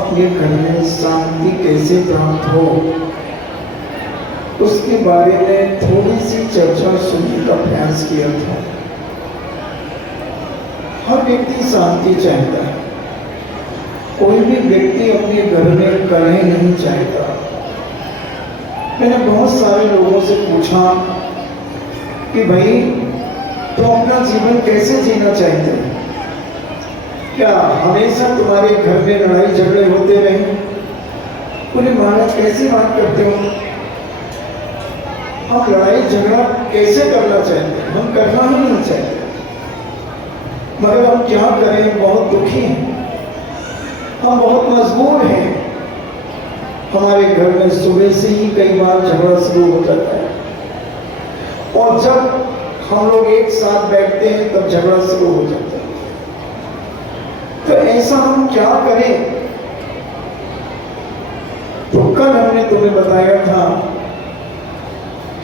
अपने घर में शांति कैसे प्राप्त हो उसके बारे में थोड़ी सी चर्चा सुनने का प्रयास किया था। हर व्यक्ति शांति चाहता है, कोई भी व्यक्ति अपने घर में कलह नहीं चाहता। मैंने बहुत सारे लोगों से पूछा कि भाई तुम अपना जीवन कैसे जीना चाहते हो? क्या हमेशा तुम्हारे घर में लड़ाई झगड़े होते रहे? बोले महाराज कैसी बात करते हो? हम लड़ाई झगड़ा कैसे करना चाहते हैं? हम करना ही नहीं चाहते, मगर हम क्या करें? बहुत दुखी हैं, हम बहुत मजबूर हैं। हमारे घर में सुबह से ही कई बार झगड़ा शुरू हो जाता है और जब हम लोग एक साथ बैठते हैं तब झगड़ा शुरू हो जाता है। तो ऐसा हम क्या करें? तो कल हमने तुम्हें बताया था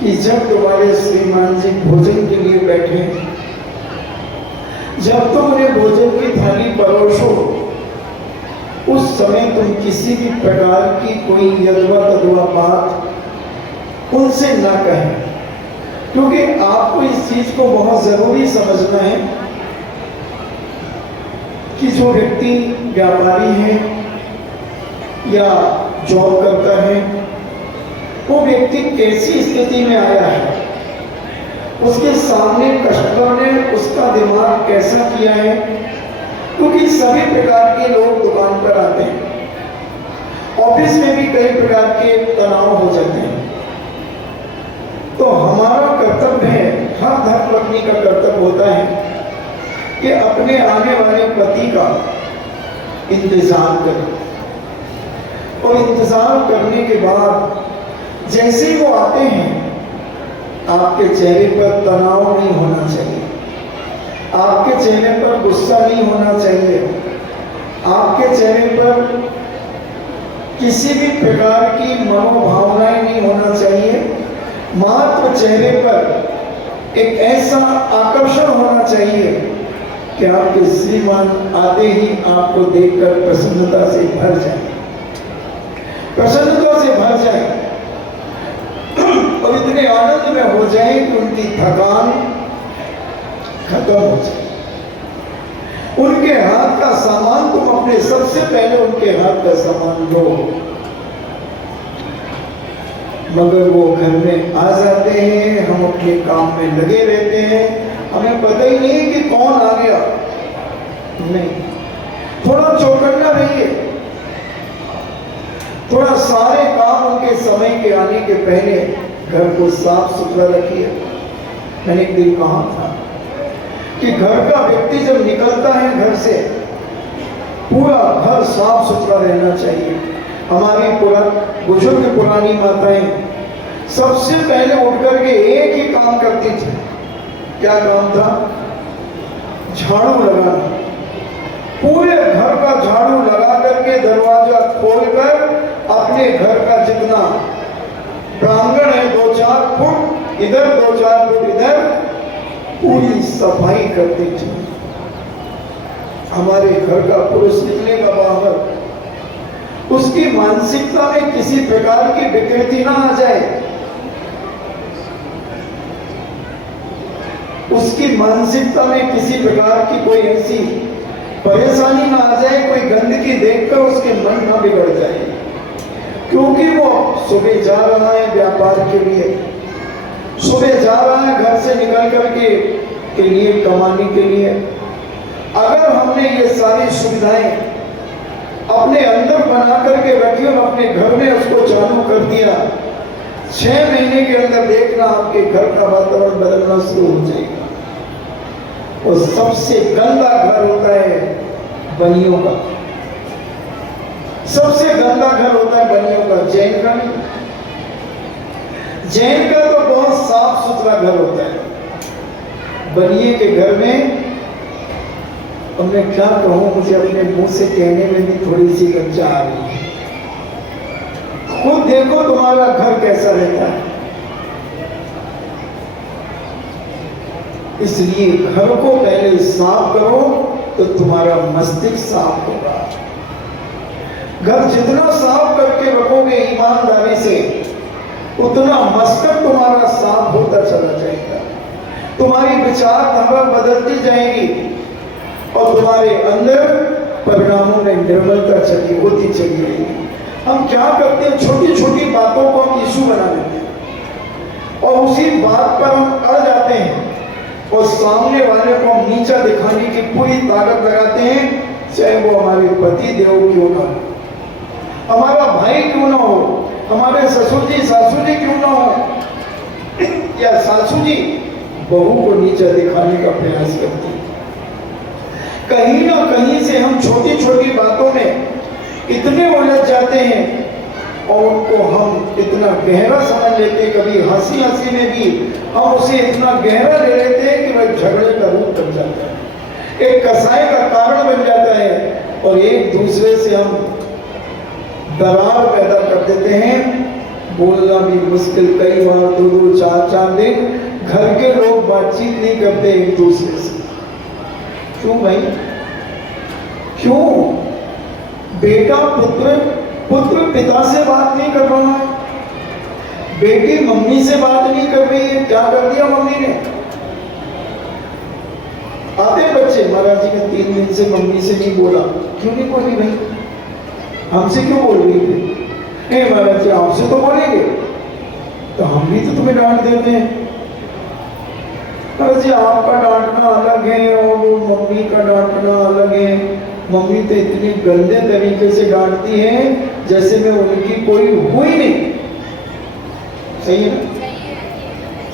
कि जब तुम्हारे श्रीमान जी भोजन के लिए बैठे, जब तुम उन्हें भोजन की थाली परोसो, उस समय तुम किसी भी प्रकार की कोई यदवा तदवा बात उनसे ना कहें, क्योंकि आपको इस चीज को बहुत जरूरी समझना है कि जो व्यक्ति व्यापारी है या जॉब करता है, वो व्यक्ति कैसी स्थिति में आया है, उसके सामने कस्टमर ने उसका दिमाग कैसा किया है, क्योंकि सभी प्रकार के लोग दुकान पर आते हैं, ऑफिस में भी कई प्रकार के तनाव हो जाते हैं। तो हमारा कर्तव्य है, हर धर्मपत्नी का कर्तव्य होता है कि अपने आने वाले पति का इंतजार करें, और इंतजार करने के बाद जैसे ही वो आते हैं, आपके चेहरे पर तनाव नहीं होना चाहिए, आपके चेहरे पर गुस्सा नहीं होना चाहिए, आपके चेहरे पर किसी भी प्रकार की मनोभावनाएं नहीं होना चाहिए। मात्र चेहरे पर एक ऐसा आकर्षण होना चाहिए कि आपके श्रीमान आते ही आपको देखकर प्रसन्नता से भर जाए, प्रसन्नता से भर जाए, और इतने आनंद में हो जाए कि उनकी थकान खत्म हो जाए। उनके हाथ का सामान तुम अपने सबसे पहले उनके हाथ का सामान लो, मगर वो घर में आ जाते हैं, हम अपने काम में लगे रहते हैं, हमें पता ही नहीं कि कौन आ गया। नहीं, थोड़ा चौकन्ना रहिए, थोड़ा सारे काम उनके समय के आने के पहले घर को साफ सुथरा रखिए। मैंने एक दिन कहा था कि घर का व्यक्ति जब निकलता है घर से, पूरा घर साफ सुथरा रहना चाहिए। हमारी बुजुर्ग पुरानी माताएं सबसे पहले उठ करके एक ही काम करती थी। क्या काम था? झाड़ू लगाना। पूरे घर का झाड़ू लगा करके दरवाजा खोलकर अपने घर का जितना प्रांगण है 2-4 फुट इधर 2-4 फुट इधर, पूरी सफाई करती थी। हमारे घर का पुरुष निकलेगा बाहर, उसकी मानसिकता में किसी प्रकार की विकृति ना आ जाए, उसकी मानसिकता में किसी प्रकार की कोई ऐसी परेशानी ना आ जाए, कोई गंदगी देखकर उसके मन ना बिगड़ जाए, क्योंकि वो सुबह जा रहा है व्यापार के लिए, सुबह जा रहा है घर से निकल करके लिए कमाने के लिए। अगर हमने ये सारी सुविधाएं अपने अंदर बना करके रखी और अपने घर में उसको चालू कर दिया, 6 महीने के अंदर देखना आपके घर का वातावरण बदलना शुरू हो जाएगा। और सबसे गंदा घर होता है बनियों का, सबसे गंदा घर होता है बनियों का, जैन का नहीं। जैन का तो बहुत साफ सुथरा घर होता है, बनिए के घर में, और मैं क्या कहूं, मुझे अपने मुंह से कहने में भी थोड़ी सी लज्जा आ रही है। खुद देखो तुम्हारा घर कैसा रहता है। इसलिए घर को पहले साफ करो तो तुम्हारा मस्तिष्क साफ होगा। घर जितना साफ करके रखोगे ईमानदारी से, उतना मस्तिष्क तुम्हारा साफ होता चला जाएगा, तुम्हारी विचारधारा बदलती जाएगी और तुम्हारे अंदर परिणामों में निर्मलता चली होती चली जाएगी। हम क्या करते हैं, छोटी छोटी बातों को हम इशू बना लेते हैं और उसी बात पर हम अड़ जाते हैं और सामने वाले को हम नीचा दिखाने की पूरी ताकत लगाते हैं, चाहे वो हमारे पति देव क्यों ना हो, हमारा भाई क्यों ना हो, हमारे ससुर जी सासू जी क्यों ना हो, या सासू जी बहू को नीचा दिखाने का प्रयास करती है। कहीं ना कहीं से हम छोटी छोटी बातों में इतने उलझ जाते हैं और उनको हम इतना गहरा समझ लेते हैं, कभी हंसी हंसी में भी हम उसे इतना गहरा ले लेते हैं कि वह झगड़े का रूप बन जाता है, एक कसाई का कारण बन जाता है और एक दूसरे से हम दरार पैदा कर देते हैं। बोलना भी मुश्किल, कई बार 2-2 4-4 दिन घर के लोग बातचीत नहीं करते एक दूसरे से। क्यों भाई, क्यों? बेटा पुत्र पिता से बात नहीं कर रहा है, बेटी मम्मी से बात नहीं कर रही है। क्या कर दिया मम्मी ने? आते बच्चे, महाराज जी ने 3 दिन से मम्मी से नहीं बोला। क्यों नहीं बोली भाई? हमसे क्यों बोल रही थी? नहीं महाराज जी आपसे तो बोलेंगे, तो हम भी तो तुम्हें डांट देते हैं। अरे जी आपका डांटना अलग है और वो मम्मी का डांटना अलग है। मम्मी तो इतनी गंदे तरीके से डांटती है जैसे मैं उनकी कोई हुई नहीं। सही है ना?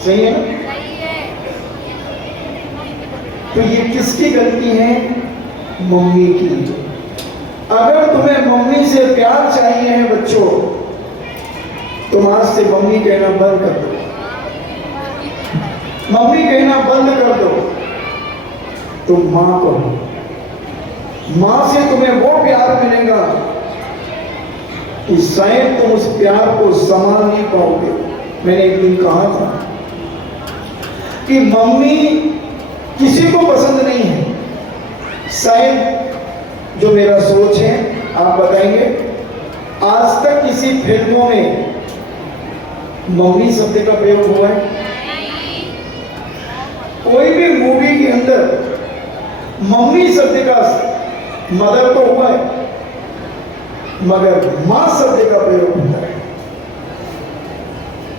सही है ना? तो ये किसकी गलती है? मम्मी की। अगर तुम्हें मम्मी से प्यार चाहिए है बच्चों, तुम आज से मम्मी कहना बंद कर दो। मम्मी कहना बंद कर दो, तुम मां कहो। मां से तुम्हें वो प्यार मिलेगा कि शायद तुम उस प्यार को संभाल नहीं पाओगे। मैंने एक दिन कहा था कि मम्मी किसी को पसंद नहीं है। शायद जो मेरा सोच है आप बताएंगे, आज तक किसी फिल्मों में मम्मी शब्द का प्रयोग हुआ है? कोई भी मूवी के अंदर मम्मी शब्द का, मदर तो हुआ है मगर मां शब्द का प्रयोग होता है।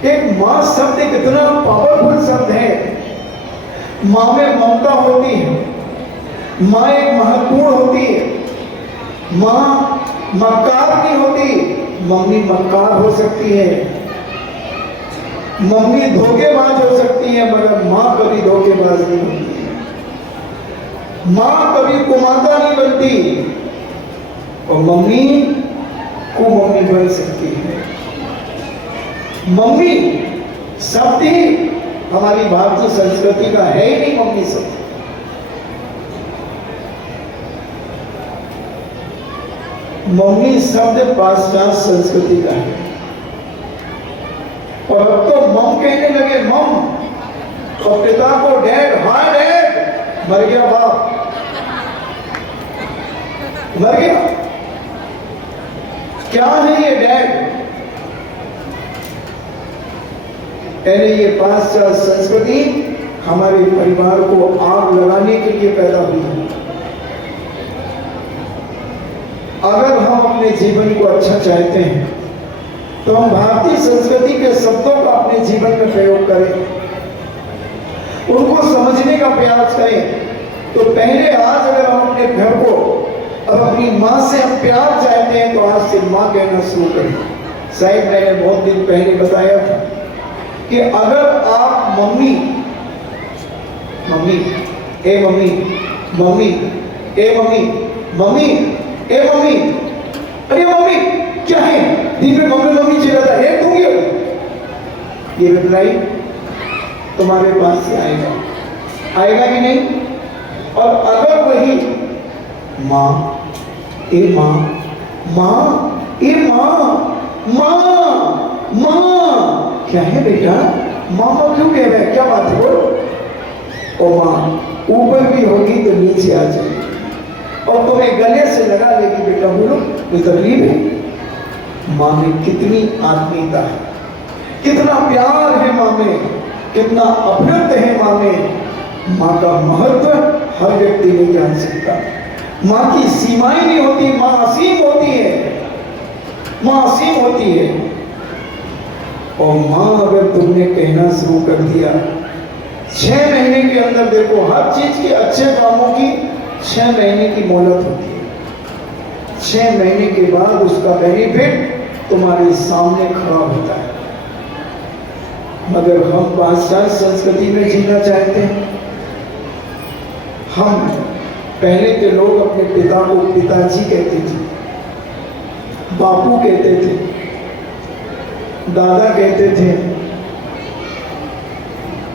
एक मां शब्द कितना पावरफुल शब्द है। मां में ममता होती है, मां एक महत्वपूर्ण होती है। मां मक्कार नहीं होती, मम्मी मक्कार हो सकती है। मम्मी धोखेबाज हो सकती है मगर मां कभी धोखेबाज नहीं होती है। मां कभी कुमाता नहीं बनती और मम्मी कुमम्मी बन सकती है। मम्मी शब्द ही हमारी भारतीय संस्कृति का है ही नहीं। मम्मी शब्द मम्मी शब्द पाश्चात्य संस्कृति का है। और अब तो मम कहने लगे, मम। और पिता को डैड, हां डैड। मर गया बाप, मर गया। क्या है ये डैड? पहले ये पाश्चात्य संस्कृति हमारे परिवार को आग लगाने के लिए पैदा हुई है। अगर हम अपने जीवन को अच्छा चाहते हैं तो हम भारतीय संस्कृति के शब्दों का अपने जीवन में प्रयोग करें, उनको समझने का प्रयास करें। तो पहले आज अगर हम अपने घर को और अपनी मां से हम प्यार चाहते हैं तो आज से मां कहना शुरू करें। शायद मैंने बहुत दिन पहले बताया था कि अगर आप मम्मी, मम्मी, ए मम्मी, मम्मी, ए मम्मी, मम्मी, ए मम्मी, अरे मम्मी क्या है, दिन में मम्मी मम्मी चिल्लाता है, दूंगी ये रिप्लाई तुम्हारे पास से आएगा, आएगा कि नहीं? और अगर वही माँ, ए माँ, माँ, ए माँ, माँ, माँ, क्या है बेटा, मामा क्यों कह रहा है, क्या बात है बोल। और माँ ऊपर भी होगी तो नीचे आ जाएगी और तुम्हें गले से लगा लेगी, बेटा बोलो कोई तकलीफ है। माँ में कितनी आत्मीयता है, कितना प्यार है माँ में, कितना अभ्यक्त है माँ में। माँ का महत्व हर व्यक्ति नहीं जान सकता। माँ की सीमाएं नहीं होती, माँ असीम होती है, माँ असीम होती है। और माँ अगर तुमने कहना शुरू कर दिया, 6 महीने के अंदर देखो हर चीज के अच्छे कामों की 6 महीने की मोहलत होती है। 6 महीने के बाद उसका बेनिफिट तुम्हारे सामने खड़ा होता है। मगर हम पाश्चात्य संस्कृति में जीना चाहते हैं। हम पहले के लोग अपने पिता को पिताजी कहते थे, बापू कहते थे, दादा कहते थे,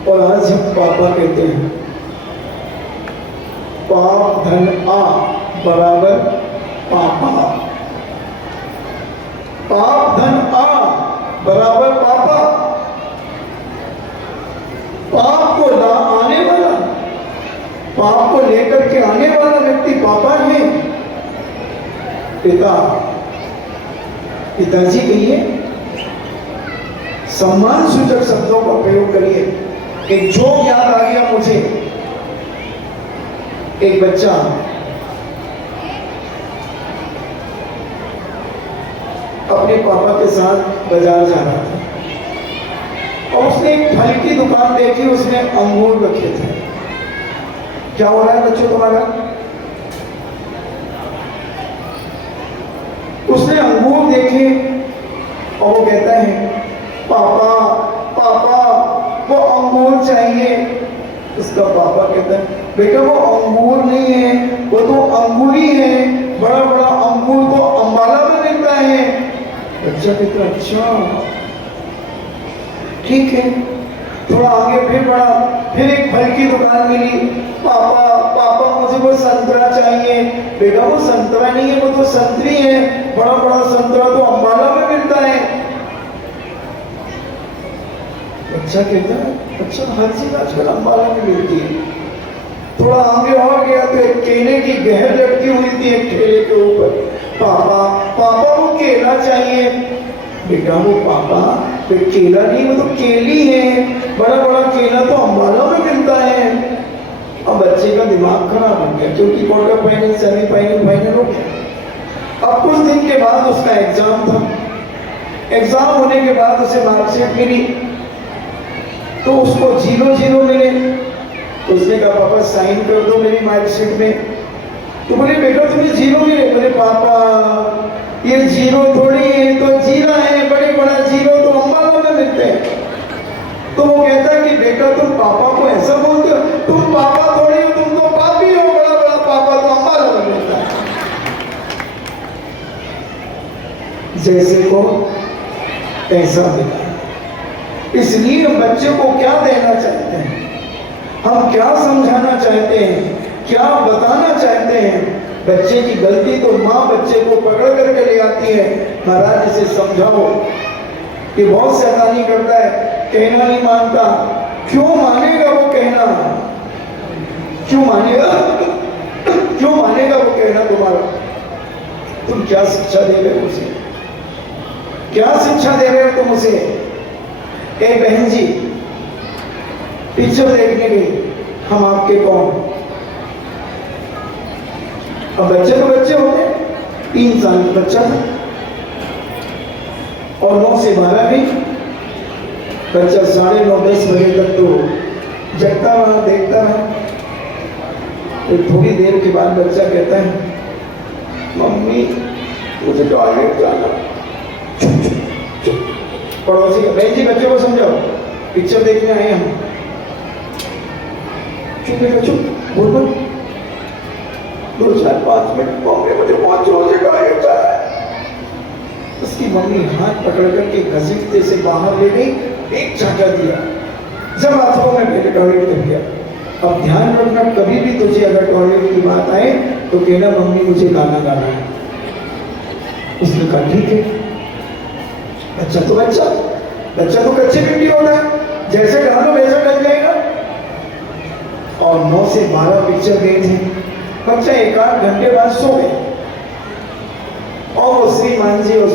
और आज हम पापा कहते हैं। पाप धन आ बराबर पापा, पाप धन आ बराबर पापा। पाप को ला आने वाला, पाप को लेकर के आने वाला व्यक्ति पापा है। पिता, पिताजी कहिए, सम्मान सूचक शब्दों का प्रयोग करिए। एक जोक याद आ गया मुझे। एक बच्चा अपने पापा के साथ बाजार जा रहा था। और उसने एक फल की दुकान देखी, उसने अंगूर रखे थे। क्या हो रहा है बच्चों तुम्हारा? उसने अंगूर देखे और वो कहता है पापा पापा वो अंगूर चाहिए। उसका पापा कहता है बेटा वो अंगूर नहीं है, वो तो अंगूरी है, बड़ा बड़ा अंगूर तो अंबाला में मिलता है। बच्चा कहता अच्छा ठीक है। थोड़ा आगे फिर बढ़ा, फिर एक फल की दुकान मिली। पापा पापा मुझे वो संतरा चाहिए। बेटा वो संतरा नहीं है, वो तो संतरी है, बड़ा बड़ा संतरा तो अंबाला में मिलता है। बच्चा कहता है अच्छा हर चीज आजकल अंबाला में मिलती है। थोड़ा आगे और गया तो एक केले की गहर लटकी हुई थी एक ठेले के ऊपर। पापा पापा वो केला चाहिए। बेटा वो पापा वो केला नहीं, वो तो केली है, बड़ा बड़ा केला तो अंबाला में मिलता है। अब बच्चे का दिमाग खराब हो गया क्योंकि क्वार्टर फाइनल सेमीफाइनल फाइनल हो गया। अब कुछ दिन के बाद उसका एग्जाम था। एग्जाम होने के बाद उसे मार्कशीट मिली तो उसको 0-0 मिले। उसने कहा पापा साइन कर दो मेरी मार्कशीट में। तो बोले बेटा तुम्हें 0 मिले? बोले पापा ये 0 थोड़ी है, तो जीरा है, बड़े बड़ा 0 तो अंबाला में मिलते हैं। तो वो कहता है कि बेटा तुम पापा को ऐसा बोलते हो, तुम पापा थोड़ी हो, तुम तो पापी हो, बड़ा बड़ा पापा तो अंबाला में मिलता है। जैसे को ऐसा मिला। इसलिए हम बच्चे को क्या देना चाहते हैं, हम क्या समझाना चाहते हैं, क्या बताना चाहते हैं। बच्चे की गलती तो माँ बच्चे को पकड़ करके ले आती है, महाराज इसे समझाओ कि बहुत शैतानी करता है, कहना नहीं मानता। क्यों मानेगा वो कहना? क्यों मानेगा? क्यों मानेगा वो कहना तुम्हारा? तुम क्या शिक्षा दे रहे हो उसे? क्या शिक्षा दे रहे हो तुम उसे? एक बहन जी पिक्चर देखने गई, हम आपके कौन। अब बच्चे तो बच्चे होते, 3 साल का बच्चा था और 9 से 12 भी। बच्चा 9:30-10 बजे तक तो जगता रहा, देखता रहा। तो थोड़ी देर के बाद बच्चा कहता है मम्मी मुझे टॉयलेट जाना। पड़ोसी का बहन जी बच्चों को समझाओ, पिक्चर देखने आए हम। चुप बेटा चुप, बोल बोल। 2-4-5 मिनट मम्मी मुझे बहुत जोर से टॉयलेट जाना है। उसकी मम्मी हाथ पकड़ करके घसीटते से बाहर ले गई, एक झटका दिया, जब हाथों में पहले टॉयलेट कर गया। अब ध्यान रखना कभी भी तुझे अगर टॉयलेट की बात आए तो कहना मम्मी मुझे गाना गाना है। उसने कहा ठीक है। बच्चा तो बच्चा, बच्चा तो कच्चे पिंडी होता है, जैसे गाना वैसा कर जाएगा। और 9 से 12 पिक्चर गए थे। बच्चा 1-8 घंटे बाद सो गए और वो श्रीमान जी और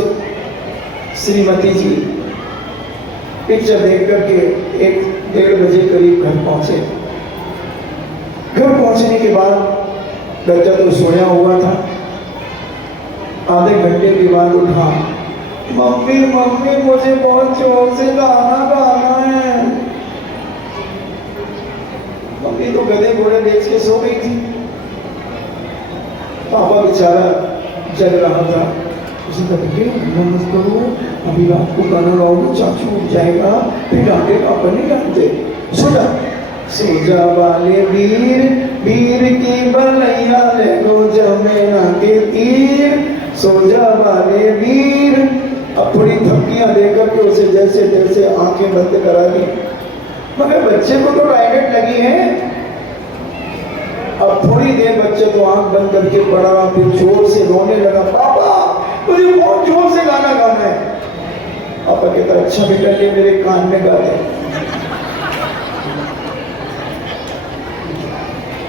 श्रीमती जी पिक्चर देख करके 1-1:30 बजे करीब घर पहुंचे। घर पहुंचने के बाद बच्चा तो सोया हुआ था। आधे घंटे के बाद उठा, मम्मी मम्मी मुझे बहुत जोर से गाना गाना है। मम्मी तो गधे घोड़े बेच के सो गई थी। पापा बेचारा जग रहा था। उसने कहा बेटे मत करो, अभी रात को गाना गाओगे चाचू उठ जाएगा, फिर डांटे। पापा नहीं डांटते। सुना सोजा वाले वीर वीर की बलैया ले लो जमेना के तीर। सोजा वाले वीर। अब थोड़ी धमकियां देकर के उसे जैसे जैसे आंखें बंद करा दी। मगर बच्चे को तो टॉयलेट लगी है। अब थोड़ी देर बच्चे को आंख बंद करके पड़ा, फिर जोर से रोने लगा, पापा मुझे बहुत जोर से गाना गाना है। पापा कहता अच्छा बेटा ये मेरे कान में गा दे।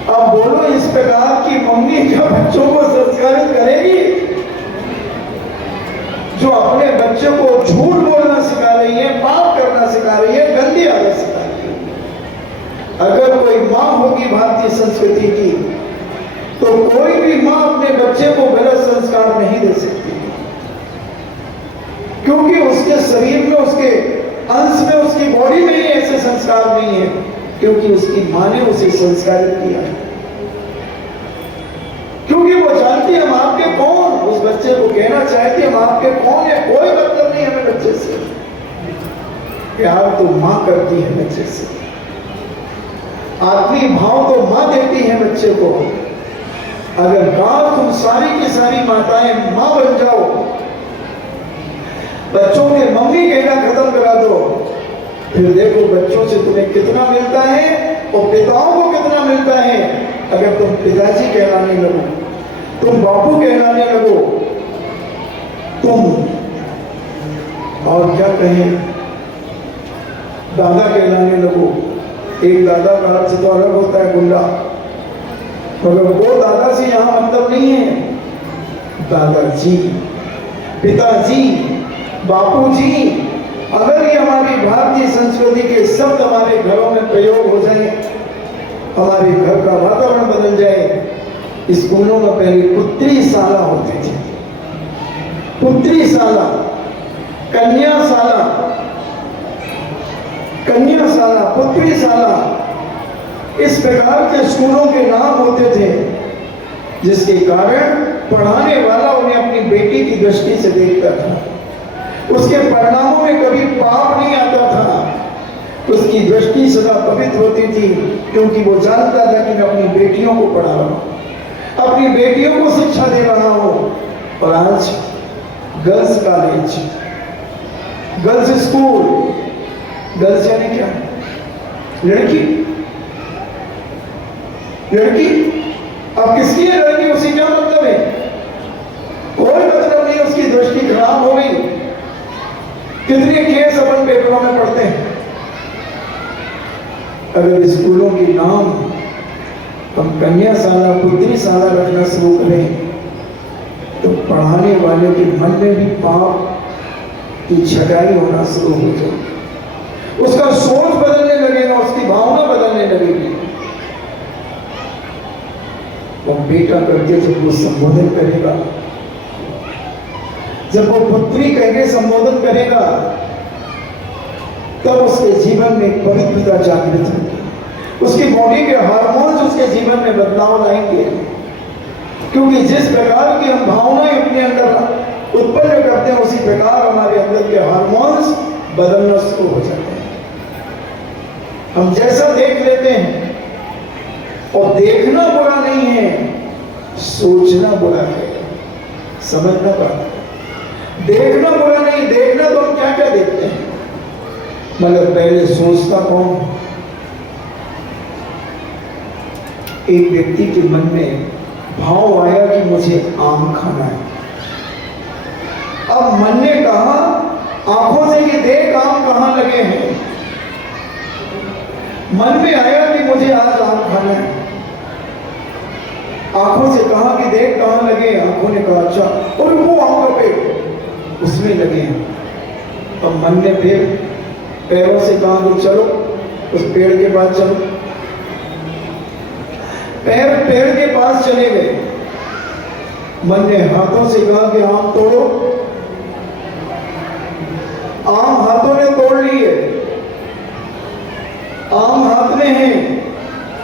अब बोलो इस प्रकार की मम्मी क्या बच्चों को संस्कारित करेगी? जो अपने बच्चे को झूठ बोलना सिखा रही है, पाप करना सिखा रही है, गंदी आदत सिखा रही है। अगर कोई माँ होगी भारतीय संस्कृति की तो कोई भी माँ अपने बच्चे को गलत संस्कार नहीं दे सकती, क्योंकि उसके शरीर में उसके अंश में, उसकी बॉडी में ही ऐसे संस्कार नहीं है, क्योंकि उसकी मां ने उसे संस्कारित किया है। क्योंकि वो जानती है हम आपके कौन, उस बच्चे को कहना चाहती हम आपके कौन है, कोई मतलब नहीं हमें बच्चे से। प्यार तो मां करती है बच्चे से, आत्मीय भाव तो मां देती है बच्चे को। अगर गांव तुम सारी की सारी माताएं मां बन जाओ, बच्चों के मम्मी कहना खत्म करा दो, फिर देखो बच्चों से तुम्हें कितना मिलता है और पिताओं को कितना मिलता है। अगर तुम पिताजी कहलाने लगो, तुम बापू कहलाने लगो, तुम और क्या कहें दादा कहलाने लगो। एक दादा का अर्थ तो अलग होता है गुंडा, मगर वो दादा से यहां मतलब नहीं है। दादाजी, पिताजी, बापूजी, अगर ये हमारी भारतीय संस्कृति के शब्द हमारे घरों में प्रयोग हो जाए, हमारे घर का वातावरण बदल जाए। स्कूलों में पहले पुत्री शाला होते थे, पुत्री शाला, कन्या शाला, कन्या शाला, पुत्री शाला, इस प्रकार के स्कूलों के नाम होते थे, जिसके कारण पढ़ाने वाला उन्हें अपनी बेटी की दृष्टि से देखता था। उसके परिणामों में कभी पाप नहीं आता था। उसकी दृष्टि सदा पवित्र होती थी, क्योंकि वो जानता था कि मैं अपनी बेटियों को पढ़ा रहा हूं, अपनी बेटियों को शिक्षा दे रहा हूं। और आज girls college, girls school, girls यानी क्या? लड़की, लड़की। अब किसकी है लड़की? उसी क्या मतलब है? कोई मतलब नहीं। उसकी दृष्टि खराब हो गई। कितने केस अपन पेपरों में पढ़ते हैं। अगर स्कूलों के नाम हम कन्या शाला, पुत्री शाला रखना शुरू करें, तो पढ़ाने वाले के मन में भी पाप की छटाई होना शुरू हो जाए। उसका सोच बदलने लगेगा, उसकी भावना बदलने लगेगी। वो बेटा करके जब वो संबोधन करेगा, जब वो पुत्री कहकर संबोधन करेगा, तब उसके जीवन में पवित्रता जागृत होगी। उसकी बॉडी के हार्मोन्स उसके जीवन में बदलाव लाएंगे, क्योंकि जिस प्रकार की हम भावनाएं अपने अंदर उत्पन्न करते हैं, उसी प्रकार हमारे अंदर के हार्मोन्स बदलना शुरू हो जाते हैं। हम जैसा देख लेते हैं, और देखना बुरा नहीं है, सोचना बुरा है, समझना पड़ता है। देखना बुरा नहीं, देखना तो हम क्या क्या देखते हैं, मगर पहले सोचता कौन? एक व्यक्ति के मन में भाव आया कि मुझे आम खाना है। अब मन ने कहा आंखों से कि देख आम कहां लगे हैं। मन में आया कि मुझे आज आम खाना है। आंखों से कहा कि देख कहां लगे। आंखों ने कहा अच्छा, और वो आम का पेड़ उसमें लगे हैं। अब मन ने फिर पैरों से कहा कि चलो उस पेड़ के पास चलो। पैर पेड़ के पास चले गए। मन ने हाथों से कहा कि आम तोड़ो। आम हाथों ने तोड़ लिए, आम हाथ में है।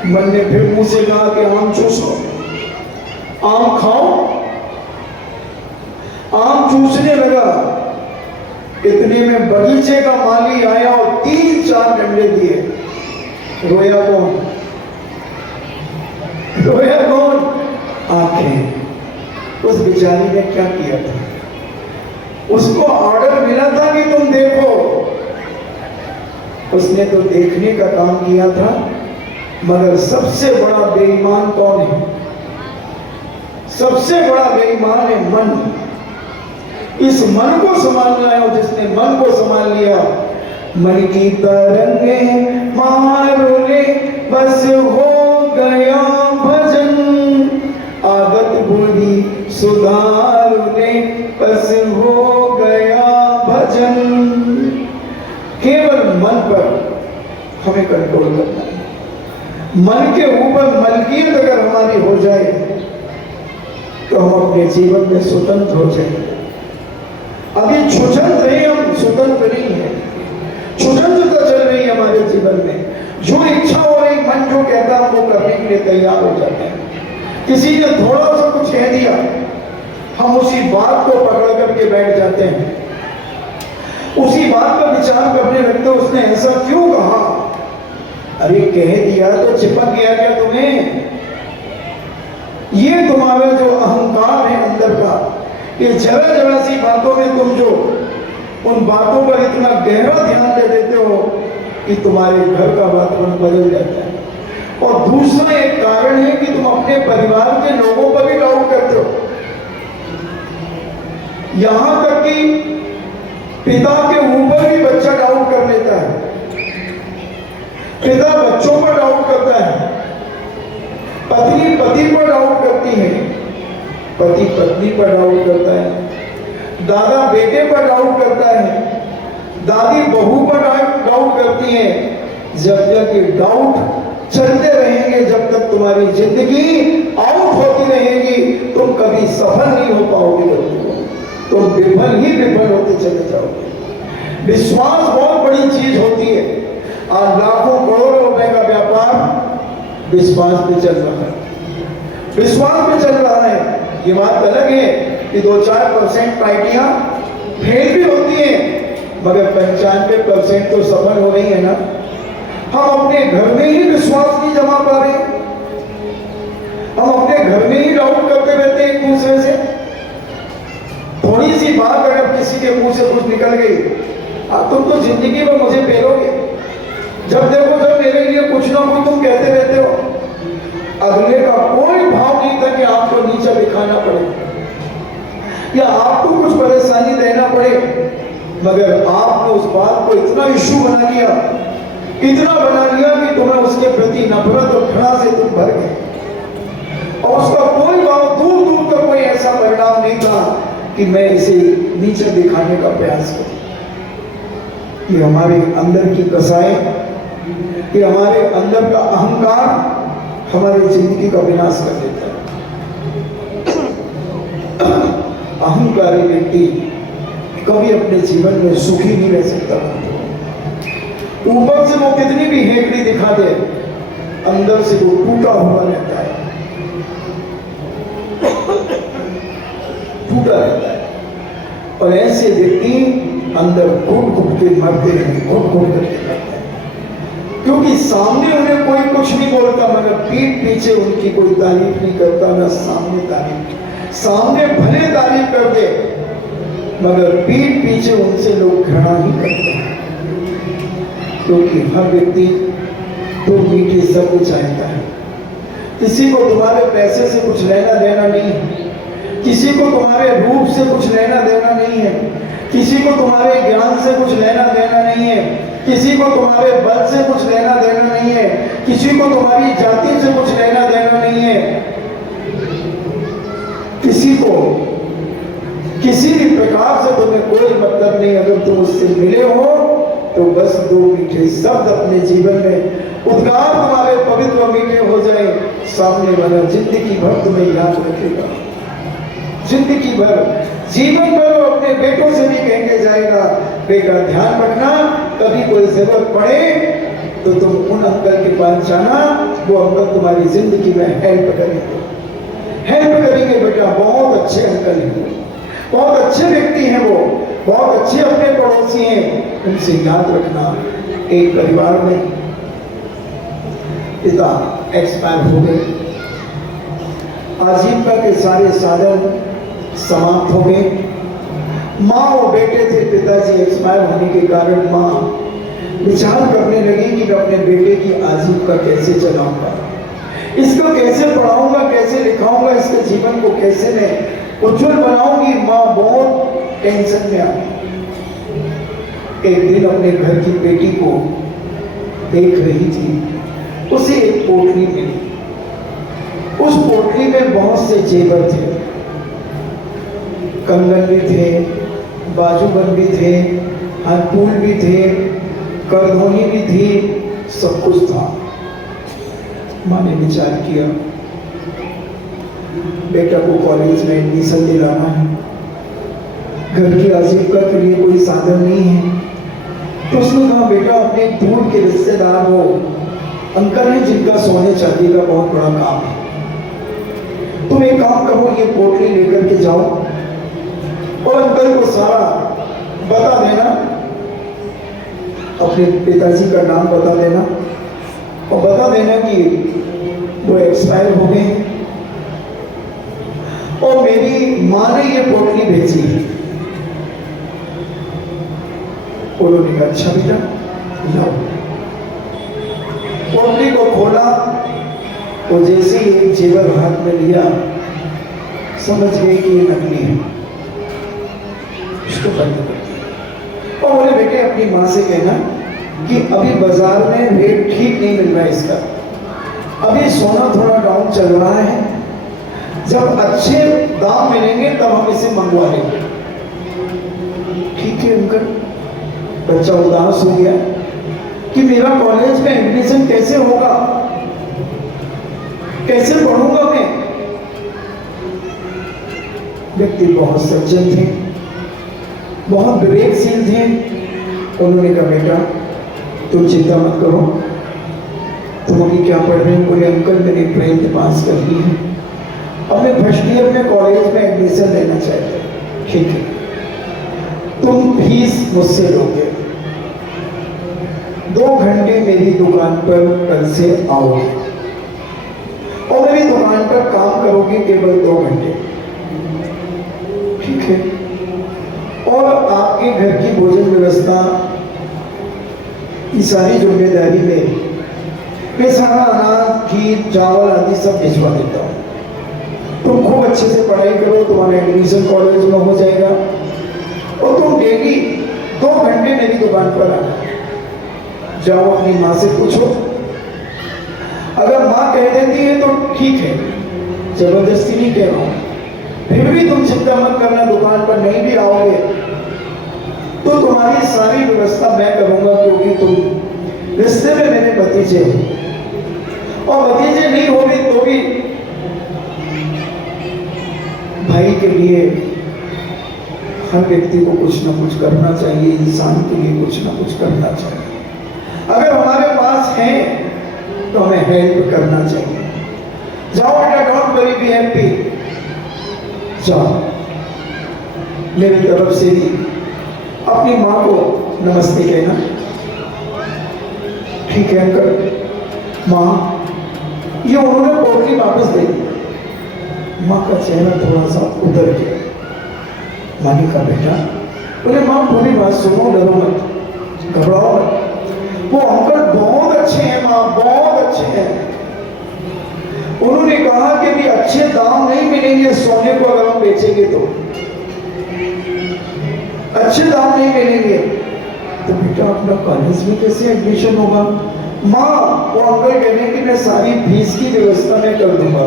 मन ने फिर मुंह से कहा कि आम चूसो, आम खाओ। आम चूसने लगा। इतने में बगीचे का माली आया और 3-4 डंडे दिए। रोया कौन? रोया कौन? आंखें। उस बेचारी ने क्या किया था? उसको ऑर्डर मिला था कि तुम देखो, उसने तो देखने का काम किया था। मगर सबसे बड़ा बेईमान कौन है? सबसे बड़ा बेईमान है मन। इस मन को संभालना है, और जिसने मन को संभाल लिया, मन की तरंगे मारो ले बस हो गया भजन, आदत बुरी सुधार ले बस हो गया भजन। केवल मन पर हमें कंट्रोल करना है। मन के ऊपर मलकियत अगर हमारी हो जाए, तो हम अपने जीवन में स्वतंत्र हो जाएंगे। अभी स्वतंत्र हैं, हम स्वतंत्र नहीं है। स्वतंत्रता चल रही है हमारे जीवन में, जो इच्छा हो रही, मन जो कहता है वो करने के लिए तैयार हो जाते हैं। किसी ने थोड़ा सा कुछ कह दिया, हम उसी बात को पकड़ करके बैठ जाते हैं, उसी बात पर विचार करने लगते, उसने ऐसा क्यों कहा, अरे कह दिया तो चिपक गया क्या तुम्हें? ये तुम्हारा जो अहंकार है अंदर का, ये जरा जरा सी बातों में तुम जो उन बातों पर इतना गहरा ध्यान दे देते हो कि तुम्हारे घर का वातावरण बदल जाता है। और दूसरा एक कारण है कि तुम अपने परिवार के लोगों पर भी डाउट करते हो, यहां तक कि पिता के ऊपर भी बच्चा डाउट कर लेता है, पिता बच्चों पर डाउट करता है, पत्नी पति पर डाउट करती है, पति पत्नी पर डाउट करता है, दादा बेटे पर डाउट करता है, दादी बहू पर डाउट करती है। जब तक ये डाउट चलते रहेंगे, जब तक तुम्हारी जिंदगी आउट होती रहेगी, तुम कभी सफल नहीं हो पाओगे बच्चों, तुम विफल ही विफल होते चले जाओगे। विश्वास बहुत बड़ी चीज होती है। आज लाखों करोड़ों रुपए का व्यापार विश्वास पे चल रहा है, विश्वास पे चल रहा है। ये बात अलग है कि 2-4% पार्टियां फेल भी होती हैं, मगर 95% तो सफल हो रही है ना। हम अपने घर में ही विश्वास नहीं जमा पा रहे, हम अपने घर में ही डाउट करते रहते एक दूसरे से। थोड़ी सी बात अगर किसी के मुंह से कुछ निकल गई, तुम तो जिंदगी में मुझे पेलोगे, जब देखो जब मेरे लिए कुछ ना कुछ तुम कहते रहते हो। अगले का कोई भाव नहीं था कि आपको नीचा दिखाना पड़े या आपको कुछ परेशानी देना पड़े, मगर आपने उस बात को इतना इशू बना लिया, इतना बना लिया कि तुम्हें उसके प्रति नफरत और घृणा से तुम भर गए, और उसका कोई भाव दूर दूर तक कोई ऐसा परिणाम नहीं था कि मैं इसे नीचे दिखाने का प्रयास करूं। ये हमारे अंदर की कसाई, ये हमारे अंदर का अहंकार हमारी जिंदगी का विनाश कर देता है। अहंकारी व्यक्ति कभी अपने जीवन में सुखी नहीं रह सकता। ऊपर से वो कितनी भी हेकड़ी दिखा दे, अंदर से वो टूटा हुआ रहता है, टूटा रहता है। और ऐसे व्यक्ति अंदर घुट घुट के मरते हैं, घुट घुट करके मरते हैं, क्योंकि सामने उन्हें कोई कुछ नहीं बोलता, मगर पीठ पीछे उनकी कोई तारीफ नहीं करता, ना सामने तारीफ। सामने भले तारीफ कर दे, मगर पीठ पीछे उनसे लोग घृणा ही करते हैं। क्योंकि हर व्यक्ति तो मीठे शब्द चाहता है। किसी को तुम्हारे पैसे से कुछ लेना देना नहीं है, किसी को तुम्हारे रूप से कुछ लेना देना नहीं है, किसी को तुम्हारे ज्ञान से कुछ लेना देना नहीं है, किसी को तुम्हारे बल से कुछ लेना देना नहीं है, किसी को तुम्हारी जाति से कुछ लेना देना नहीं है, किसी को किसी भी प्रकार से तुम्हें कोई मतलब नहीं। अगर तुम उससे मिले हो तो बस 2 मीठे शब्द अपने जीवन में उद्गार तुम्हारे पवित्र मीठे हो जाए, सामने वाला जिंदगी भर तुम्हें याद रखेगा, जिंदगी भर, जीवन भर वो अपने बेटों से भी कहके जाएगा, बेटा ध्यान रखना, कभी कोई जरूरत पड़े तो तुम उन अंकल के पास जाना, वो अंकल तुम्हारी जिंदगी में हेल्प करेंगे, हेल्प करेंगे बेटा। बहुत अच्छे अंकल हैं, बहुत अच्छे व्यक्ति हैं, वो बहुत अच्छे अपने पड़ोसी हैं, उनसे याद रखना। एक परिवार में पिता एक्सपायर हो गए, आजीविका के सारे साधन समाप्त हो गए, माँ और बेटे थे। पिताजी एक्सपायर होने के कारण माँ विचार करने लगी कि मैं अपने बेटे की आजीविका कैसे चलाऊंगा, इसको कैसे पढ़ाऊंगा, कैसे लिखाऊंगा, इसके जीवन को कैसे मैं उज्जवल बनाऊंगी। माँ बहुत टेंशन में आ गई। एक दिन अपने घर की बेटी को देख रही थी, उसे एक पोटली मिली, उस पोटली में बहुत से जेवर थे, कंगन भी थे, बाजूबंद भी थे, हाथफूल भी थे, करधोनी भी थी, सब कुछ था। माँ ने विचार किया, बेटा को कॉलेज में एडमिशन दिलाना है, घर की आजीविका के लिए कोई साधन नहीं है, तो उसने कहा बेटा अपने दूर के रिश्तेदार वो अंकल हैं जिनका सोने चांदी का बहुत बड़ा काम है, तुम एक काम करो ये पोटली लेकर के जाओ और अंकल को सारा बता देना, अपने पिताजी का नाम बता देना और बता देना कि वो एक्सपायर हो गए और मेरी माँ ने ये पोटली भेजी। उन्होंने कहा अच्छा बेटा लाओ। पोटली को खोला और जैसे ही एक जेवर हाथ में लिया समझ गए कि ये नकली है, इसको बंद कर दिया और बोले बेटे अपनी माँ से कहना कि अभी बाजार में रेट ठीक नहीं मिल रहा है इसका, अभी सोना थोड़ा डाउन चल रहा है, जब अच्छे दाम मिलेंगे तब हम इसे मंगवा लेंगे। ठीक है अंकल। बच्चा उदास हो गया कि मेरा कॉलेज में एडमिशन कैसे होगा, कैसे पढ़ूंगा मैं। व्यक्ति बहुत सज्जन थे, बहुत विवेकशील थे। उन्होंने कहा बेटा तुम चिंता मत करो, तुम अभी क्या पढ़ रहे हो? बोले अंकल मैंने 12th पास कर ली है, अब मैं फर्स्ट ईयर में कॉलेज में एडमिशन लेना चाहता हूँ। ठीक है तुम फीस मुझसे लोगे, 2 घंटे मेरी दुकान पर कल से आओगे और मेरी दुकान पर काम करोगे केवल 2 घंटे। ठीक है। और आपके घर की भोजन व्यवस्था की सारी जिम्मेदारी में मैं सारा अनाज घी चावल आदि सब भिजवा देता हूँ। तुम खूब अच्छे से पढ़ाई करो, तुम्हारा एडमिशन कॉलेज में हो जाएगा और तुम डेली 2 घंटे मेरी दुकान पर आना। जाओ अपनी माँ से पूछो, अगर माँ कह देती है तो ठीक है, जबरदस्ती नहीं कह रहा हूँ, फिर भी तुम चिंता मत करना, दुकान पर नहीं भी आओगे तो तुम्हारी सारी व्यवस्था मैं करूंगा, क्योंकि तुम रिश्ते में मेरे भतीजे हो और भतीजे नहीं होगी तो भी भाई के लिए हर व्यक्ति को कुछ ना कुछ करना चाहिए, इंसान के लिए कुछ ना कुछ करना चाहिए। अगर हमारे पास है तो हमें हेल्प करना चाहिए। जाओ बेटा डोंट वरी बी हैप्पी, जाओ मेरी तरफ से भी अपनी माँ को नमस्ते कहना। ठीक है अंकल। माँ ये उन्होंने पोटली वापस दे दी। माँ का चेहरा थोड़ा सा उतर गया। माँ ने कहा बेटा, बोले माँ पूरी बात सुनो, डरो मत, घबराओ मत, वो अंकल बहुत अच्छे हैं माँ, बहुत अच्छे हैं। उन्होंने कहा कि भी अच्छे दाम नहीं मिलेंगे सोने को अगर हम बेचेंगे तो, अच्छे दाम नहीं मिलेंगे तो बेटा अपना कॉलेज में कैसे एडमिशन होगा? माँ वो अंकल कह रहे हैं कि मैं सारी फीस की व्यवस्था मैं कर दूंगा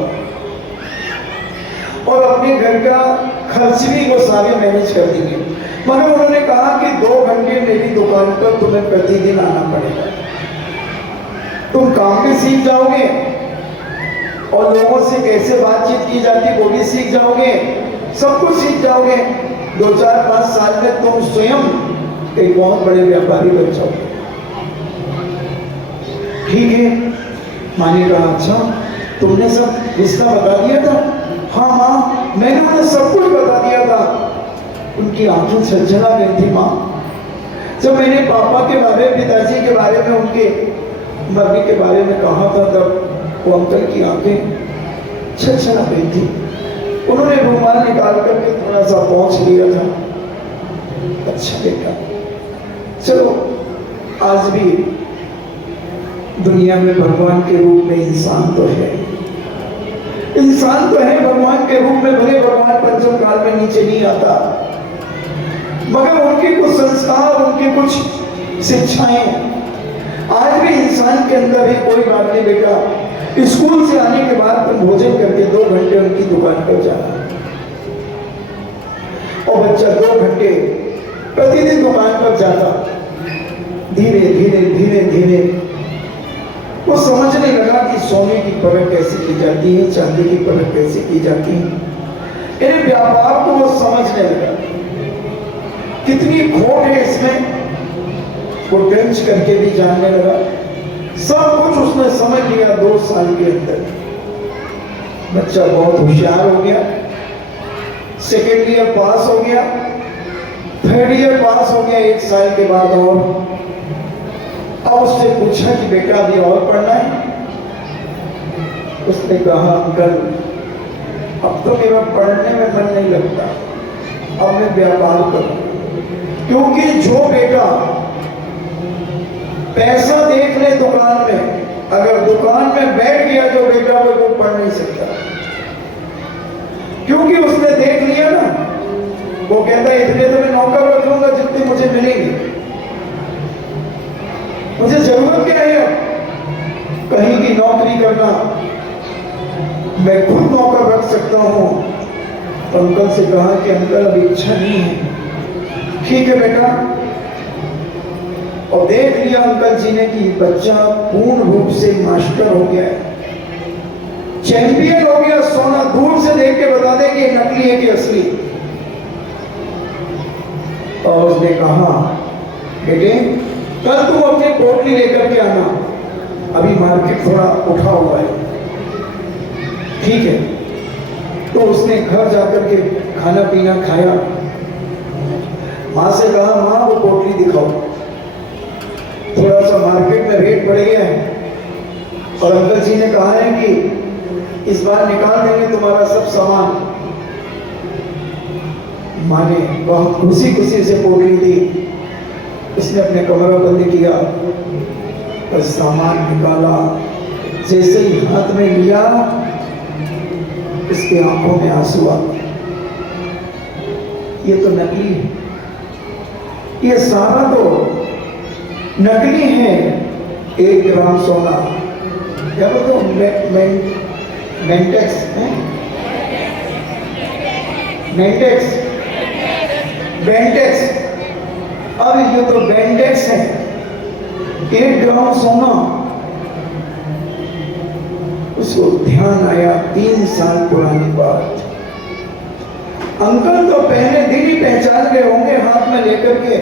और अपने घर का खर्च भी वो सारे मैनेज कर देंगे, मगर उन्होंने कहा कि 2 घंटे मेरी दुकान पर तुम्हें प्रतिदिन आना पड़ेगा। तुम काम भी सीख जाओगे और लोगों से कैसे बातचीत की जाती वो भी सीख जाओगे, सब कुछ सीख जाओगे। 2-4-5 साल में तुम स्वयं एक बहुत बड़े व्यापारी बन जाओगे। ठीक है। माँ ने कहा अच्छा तुमने सब रिश्ता बता दिया था? हाँ माँ मैंने उन्हें सब कुछ बता दिया था। उनकी आंखें छलछला गई थी माँ। जब मैंने पापा के बारे में, पिताजी के बारे में, उनके मरने के बारे में कहा था तब वो अंकल की आंखें छलछला गई थी। उन्होंने रुमाल निकाल करके थोड़ा सा पहुंच लिया था। अच्छा बेटा चलो, आज भी दुनिया में भगवान के रूप में इंसान तो है, इंसान तो है भगवान के रूप में। भले भगवान पंचम काल में नीचे नहीं आता, मगर उनके कुछ संस्कार, उनकी कुछ शिक्षाएं आज भी इंसान के अंदर है। कोई बात नहीं बेटा, स्कूल से आने के बाद तुम भोजन करके 2 घंटे उनकी दुकान पर जाना और बच्चा 2 घंटे प्रतिदिन दुकान पर जाता। धीरे धीरे धीरे धीरे वो समझने लगा कि सोने की परख कैसे की जाती है, चांदी की परख कैसे की जाती है। इन व्यापार को वो समझने लगा, कितनी खोट है इसमें। को टेंच करके भी जानने लगा। सब कुछ उसने समझ लिया 2 साल के अंदर। बच्चा बहुत होशियार हो गया, सेकेंड ईयर पास हो गया, थर्ड ईयर पास हो गया 1 साल के बाद। और अब उससे पूछा कि बेटा अभी और पढ़ना है? उसने कहा अंकल अब तो मेरा पढ़ने में मन नहीं लगता, अब मैं व्यापार करूं। क्योंकि जो बेटा पैसा देख ले दुकान में, अगर दुकान में बैठ गया जो बेटा वो पढ़ नहीं सकता। क्योंकि उसने देख लिया ना, वो कहता है इतने तो मैं नौकर रख लूंगा जितने मुझे मिलेंगे, मुझे जरूरत क्या है अब कहीं की नौकरी करना, मैं खुद नौकर रख सकता हूं। तो अंकल से कहा कि अंकल अब इच्छा नहीं है। ठीक है बेटा। और देख लिया अंकल जी ने कि बच्चा पूर्ण रूप से मास्टर हो गया है, चैंपियन हो गया। सोना दूर से देख के बता दे कि ये नकली है कि असली। और उसने कहा बेटे कल तुम अपनी पोटली लेकर के आना, अभी मार्केट थोड़ा उठा हुआ है। ठीक है। तो उसने घर जाकर के खाना पीना खाया। माँ से कहा माँ वो पोटली दिखाओ, थोड़ा सा मार्केट में रेट बढ़ गया है और अंकल जी ने कहा है कि इस बार निकाल देंगे तुम्हारा सब सामान। माँ ने बहुत खुशी खुशी से पोटली दी। उसने अपने कमरा बंद किया और सामान निकाला। जैसे ही हाथ में लिया इसके आंखों में आंसू आ गए। ये तो नकली है, ये सारा तो नकली है। 1 ग्राम सोना, क्या बोलते हो मेंटेक्स है, बेंटेक्स। अब ये तो बेंटेक्स है। 1 ग्राम सोना। उसको ध्यान आया 3 साल पुरानी बात। अंकल तो पहले दिन ही पहचान गए होंगे हाथ में लेकर के।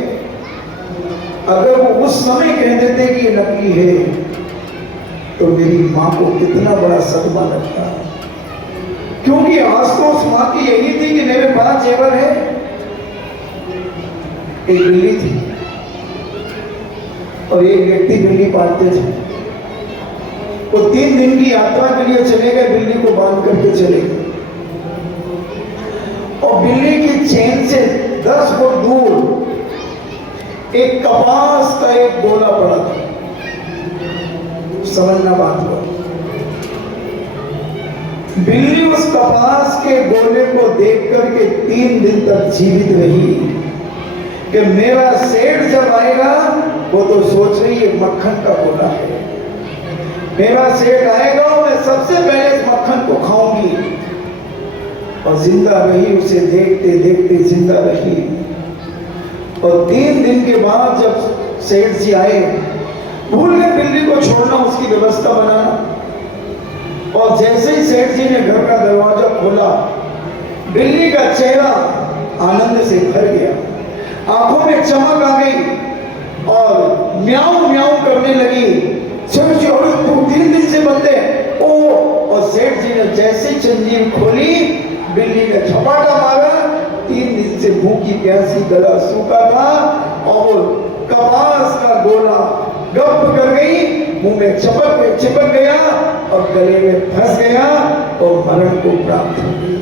अगर वो उस समय कह देते कि ये नकली है तो मेरी माँ को कितना बड़ा सदमा लगता। क्योंकि आज तो उस माँ की यही थी कि मेरे पास जेवर है। एक बिल्ली थी और एक व्यक्ति बिल्ली पालते थे। वो 3 दिन की यात्रा के लिए चले गए, बिल्ली को बांध करके चले गए और बिल्ली की चेन से 10 फुट दूर एक कपास का एक गोला पड़ा था। समझना बात को। बिल्ली उस कपास के गोले को देख करके 3 दिन तक जीवित रही कि मेरा सेठ जब आएगा वो तो सोच रही है मक्खन का गोला है, मेरा सेठ आएगा और मैं सबसे पहले इस मक्खन को खाऊंगी। और जिंदा रही, उसे देखते देखते जिंदा रही। और 3 दिन के बाद जब सेठ जी आए, भूल गए बिल्ली को छोड़ना, उसकी व्यवस्था बनाना। और जैसे ही सेठ जी ने घर का दरवाजा खोला, बिल्ली का चेहरा आनंद से भर गया, आंखों में चमक आ गई और म्याऊं म्याऊं करने लगी। सेठ जी और तू 3 दिन से बंद है ओ। और सेठ जी ने जैसे जंजीर खोली, बिल्ली ने झपाटा मारा। 3 दिन से भूखी प्यासी गला सूखा था और वो कपास का गोला गप कर गई, मुंह में चिपक गया और गले में फंस गया और मरण को प्राप्त हो गई।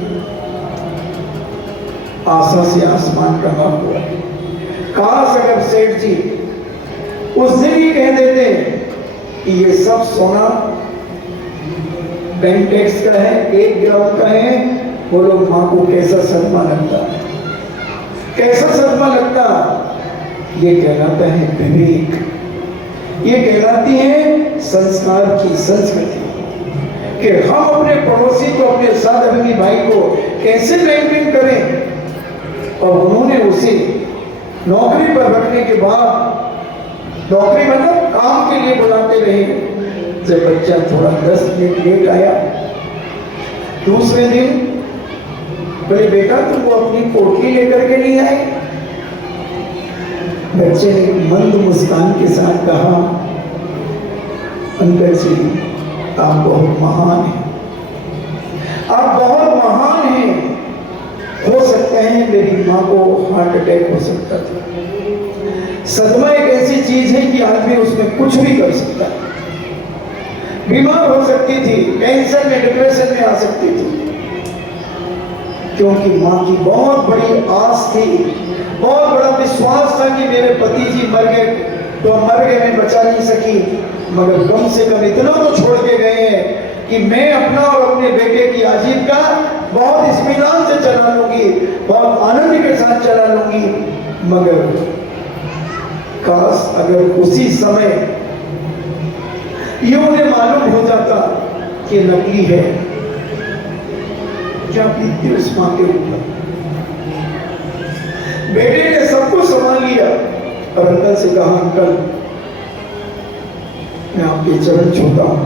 आशा से आसमान रंगा हुआ। काश अगर सेठ जी उस दिन ही कह देते कि ये सब सोना बेंटेक्स का है, 1 ग्राम का है, बोलो माँ को कैसा सदमा लगता, कैसा सदमा लगता। ये कहलाता है विवेक, ये कहलाती है संस्कार की संस्कृति कि हम अपने पड़ोसी को, अपने सहधर्मी भाई को कैसे मेंटेन करें। और उन्होंने उसे नौकरी पर रखने के बाद, नौकरी मतलब काम के लिए बुलाते रहे। जब बच्चा थोड़ा 10 मिनट लेट आया, दूसरे दिन बोले बेटा तुम वो अपनी पोटली लेकर के नहीं आए। बच्चे ने मंद मुस्कान के साथ कहा, अंकल जी आप बहुत महान हैं, आप बहुत महान हैं। हो सकता है मेरी माँ को हार्ट अटैक हो सकता था। सदमा एक ऐसी चीज है कि आदमी उसमें कुछ भी कर सकता है। बीमार हो सकती थी, कैंसर में, डिप्रेशन में आ सकती थी, क्योंकि माँ की बहुत बड़ी आस थी, बहुत बड़ा विश्वास था कि मेरे पति जी मर गए तो मर गए, मैं बचा नहीं सकी, मगर कम से कम इतना तो छोड़ के गए हैं कि मैं अपना और अपने बेटे की आजीविका बहुत इत्मीनान से चला लूंगी, बहुत आनंद के साथ चला लूंगी। मगर काश अगर उसी समय ये उन्हें मालूम हो जाता कि नकली है, क्या बीतती उस मां के ऊपर। बेटे ने सब कुछ संभाल लिया और अंकल से कहा, अंकल मैं आपके चरण छूता हूं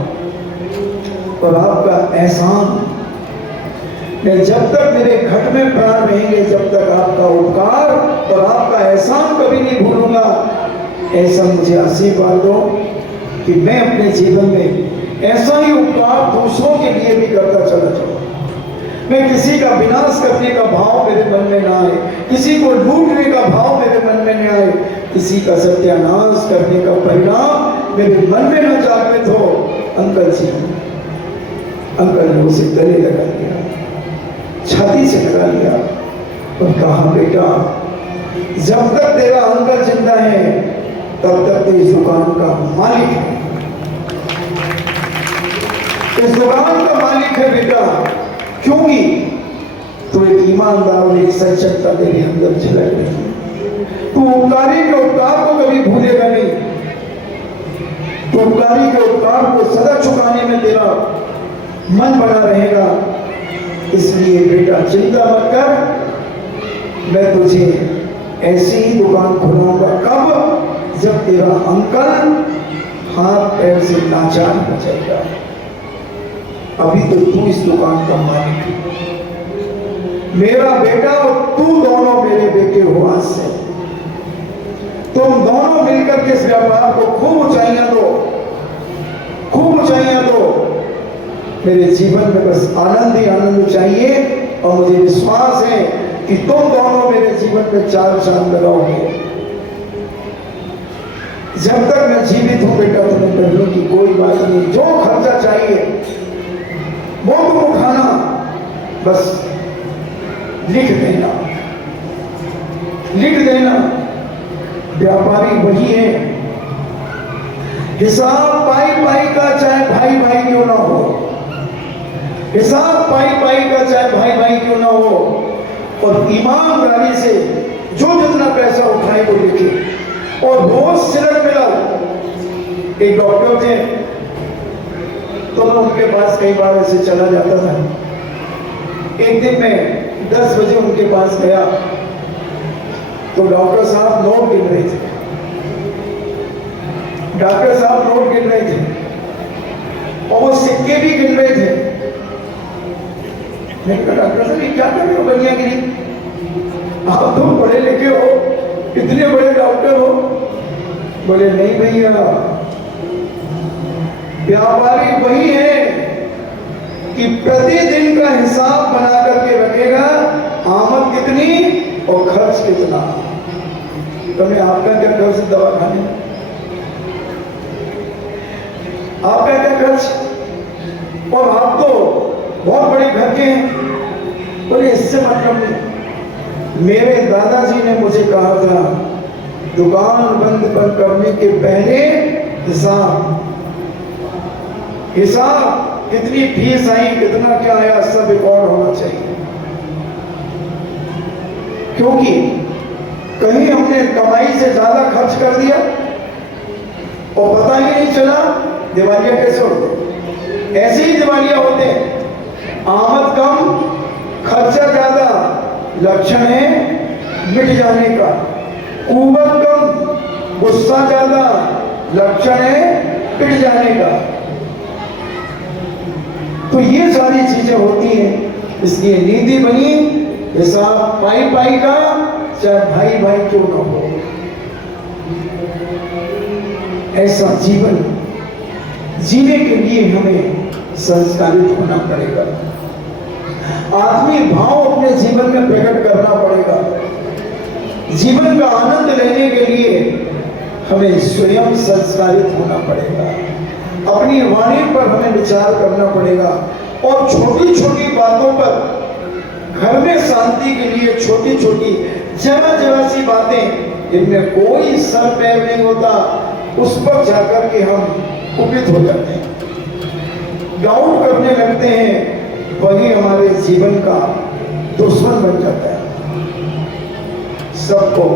और आपका एहसान मैं जब तक मेरे घट में प्राण रहेंगे, जब तक आपका उपकार और आपका एहसान कभी नहीं भूलूंगा। ऐसा मुझे आशीर्वाद दो कि मैं अपने जीवन में ऐसा ही उपकार दूसरों के लिए भी करता चला जाऊं। मैं किसी का विनाश करने का भाव मेरे मन में ना आए, किसी को लूटने का भाव मेरे मन में न आए, किसी का सत्यानाश करने का परिणाम मेरे मन में न जागृत हो। अंकल जी, अंकल ने उसे गले लगा दिया, छाती से लगा लिया और कहा, बेटा जब तक तेरा अंकल जिंदा है तब तक तो इस दुकान का मालिक है, इस दुकान का मालिक है बेटा। क्योंकि तो एक ईमानदार और एक सच्चता तेरे अंदर झलक रही है। तू उपकारी के उपकार को कभी भूलेगा नहीं, तो उपकारी के उपकार को सदा चुकाने में तेरा मन बना रहेगा। इसलिए बेटा चिंता मत कर, मैं तुझे ऐसी ही दुकान खुलवाऊंगा। कब? जब तेरा अंकल हाथ पैर से लाचार हो जाएगा। अभी तो तू इस दुकान का मालिक है, मेरा बेटा और तू दोनों मेरे बेटे हो। आज से तुम दोनों मिलकर के इस व्यापार को खूब ऊंचाइयां दो, खूब ऊंचाइयां दो। मेरे जीवन में बस आनंद ही आनंद चाहिए और मुझे विश्वास है कि तुम दोनों मेरे जीवन में चार चांद लगाओगे। जब तक मैं जीवित हूं बेटा, तुम्हें डरने की कोई बात नहीं। जो खर्चा चाहिए वो तुम उठाना, बस लिख देना, लिख देना। व्यापारी वही है, हिसाब पाई पाई का चाहे भाई भाई क्यों ना हो, हिसाब पाई पाई का चाहे भाई भाई क्यों ना हो, और ईमानदारी से जो जितना पैसा उठाए वो लिखे और रोज सिरक मिलाओ। एक डॉक्टर थे तो मैं उनके पास कई बार ऐसे चला जाता था। एक दिन मैं 10 बजे उनके पास गया तो डॉक्टर साहब नोट गिन रहे थे, डॉक्टर साहब नोट गिन रहे थे और वो सिक्के भी गिन रहे थे। मैंने कहा, डॉक्टर साहब ये क्या कर रहे हो बनियागिरी, आप तो पढ़े लिखे हो, इतने बड़े डॉक्टर हो। बोले, नहीं भैया, व्यापारी वही है कि प्रतिदिन का हिसाब बना करके रखेगा, आमद कितनी और खर्च कितना। तो मैं आपका क्या खर्च दवा खाने, आपका क्या खर्च, और आप तो बहुत बड़े घर के हैं। बोले, इससे मतलब नहीं। मेरे दादाजी ने मुझे कहा था, दुकान बंद करने के पहले हिसाब, हिसाब कितनी फीस आई, कितना क्या आया, सब रिकॉर्ड होना चाहिए। क्योंकि कहीं हमने कमाई से ज्यादा खर्च कर दिया और पता ही नहीं चला, दिवालिया कैसे होते। ऐसे ही दिवालिया होते, आमद कम खर्चा ज्यादा, लक्षण है मिट जाने का। कुवत कम गुस्सा ज्यादा, लक्षण है पिट जाने का। तो ये सारी चीजें होती हैं। इसलिए नीति बनी, हिसाब पाई पाई का चाहे भाई भाई क्यों ना हो। ऐसा जीवन जीने के लिए हमें संस्कारित होना पड़ेगा। आत्मीय भाव अपने जीवन में प्रकट करना पड़ेगा। जीवन का आनंद लेने के लिए हमें स्वयं संस्कारित होना पड़ेगा। अपनी वाणी पर हमें विचार करना पड़ेगा और छोटी छोटी बातों पर, घर में शांति के लिए छोटी छोटी जरा जरा सी बातें, इनमें कोई सर पैर नहीं होता, उस पर जाकर के हम कुपित हो जाते हैं, डाउट करने लगते हैं, वही हमारे जीवन का दुश्मन बन जाता है। सबको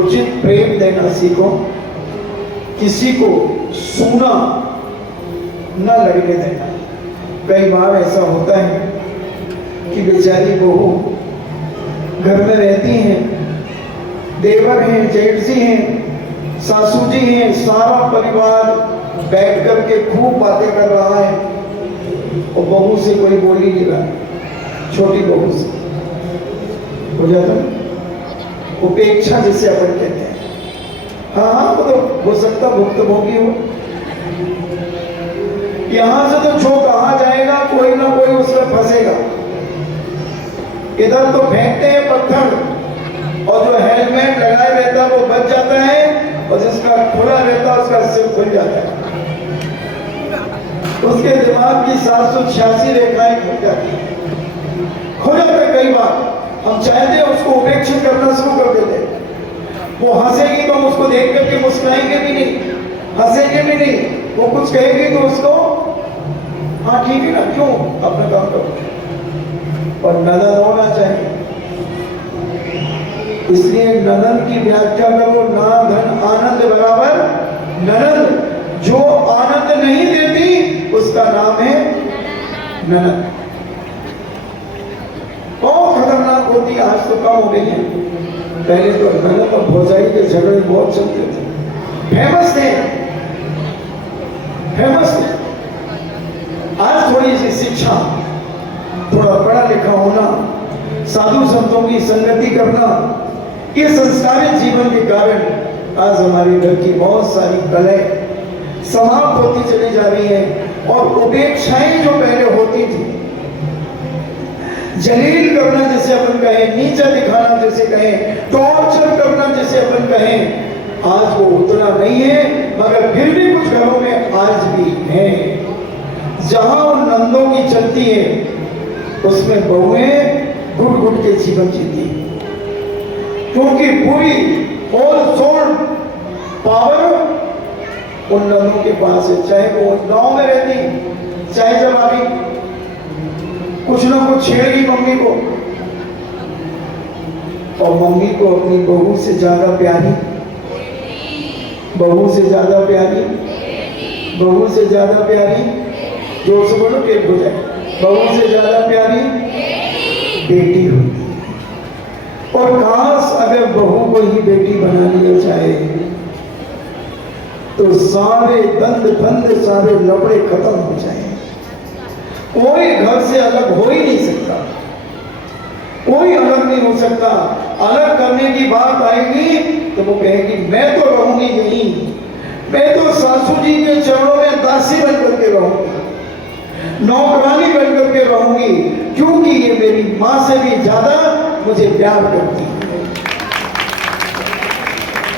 उचित प्रेम देना सीखो, किसी को सूना न लगने देना। कई बार ऐसा होता है कि बेचारी बहू घर में रहती हैं, देवर हैं, जेठ जी हैं, सासू जी हैं, सारा परिवार बैठ करके खूब बातें कर रहा है और बहू से कोई बोल ही नहीं रहा, छोटी बहू से हो जाता उपेक्षा जिसे अपन कहते हैं। हाँ, वो तो हो सकता भुक्तभोगी हो, यहां से तो जो कहा जाएगा कोई ना कोई उसमें फंसेगा। इधर तो फेंकते हैं पत्थर और जो हेलमेट लगाए रहता है वो बच जाता है और जिसका खुला रहता है उसका सिर खुल जाता है, उसके दिमाग की 786 रेखाएं खुल जाती है। खुल जाता है। कई बार हम चाहते हैं उसको उपेक्षित करना शुरू कर देते हैं, वो हंसेगी तो हम उसको देख करके मुस्कुराएंगे भी नहीं, हंसेंगे भी नहीं, वो कुछ कहेगी तो उसको हाँ ठीक है ना, क्यों, अपना काम करो, और ननद होना चाहिए। इसलिए ननद की व्याख्या करो, ना धन आनंद बराबर ननद। जो आनंद नहीं देती उसका नाम है ननद। बहुत खतरनाक होती है, आज तो कम हो गई है, पहले तो ननद और भौजाई के झगड़े बहुत चलते थे, फेमस थे, फेमस थे। आज थोड़ी सी शिक्षा, थोड़ा पढ़ा लिखा होना, साधु संतों की संगति करना, ये संस्कारित जीवन के कारण आज हमारे घर की बहुत सारी कलाएं समाप्त होती चली जा रही हैं और उपेक्षाएं जो पहले होती थी, जलील करना जैसे अपन कहें, नीचा दिखाना जैसे कहें, टॉर्चर करना जैसे अपन कहें, आज वो उतना नहीं है, मगर फिर भी कुछ घरों में आज भी है। जहां उन नंदों की चलती है उसमें बहुएं घुट घुट के जीवन जीती, क्योंकि पूरी होल सोल पावर उन नंदों के पास है। चाहे वो गांव में रहती, चाहे जब अभी कुछ ना कुछ छेड़ेगी मम्मी को, और मम्मी को अपनी बहू से ज्यादा प्यारी, बहू से ज्यादा प्यारी, बहू से ज्यादा प्यारी, जोर से बोलो टेप हो जाए, बहू से ज्यादा प्यारी बेटी होती है। और काश अगर बहू को ही बेटी बना लिया जाए तो सारे दंड फंद, सारे लफड़े खत्म हो जाए। कोई घर से अलग हो ही नहीं सकता, कोई अलग नहीं हो सकता। अलग करने की बात आएगी तो वो कहेगी मैं तो रहूंगी यहीं, मैं तो सासू जी के चरणों में दासी बन करके रहूंगी, नौकरानी बन करके रहूंगी, क्योंकि ये मेरी मां से भी ज्यादा मुझे प्यार करती है।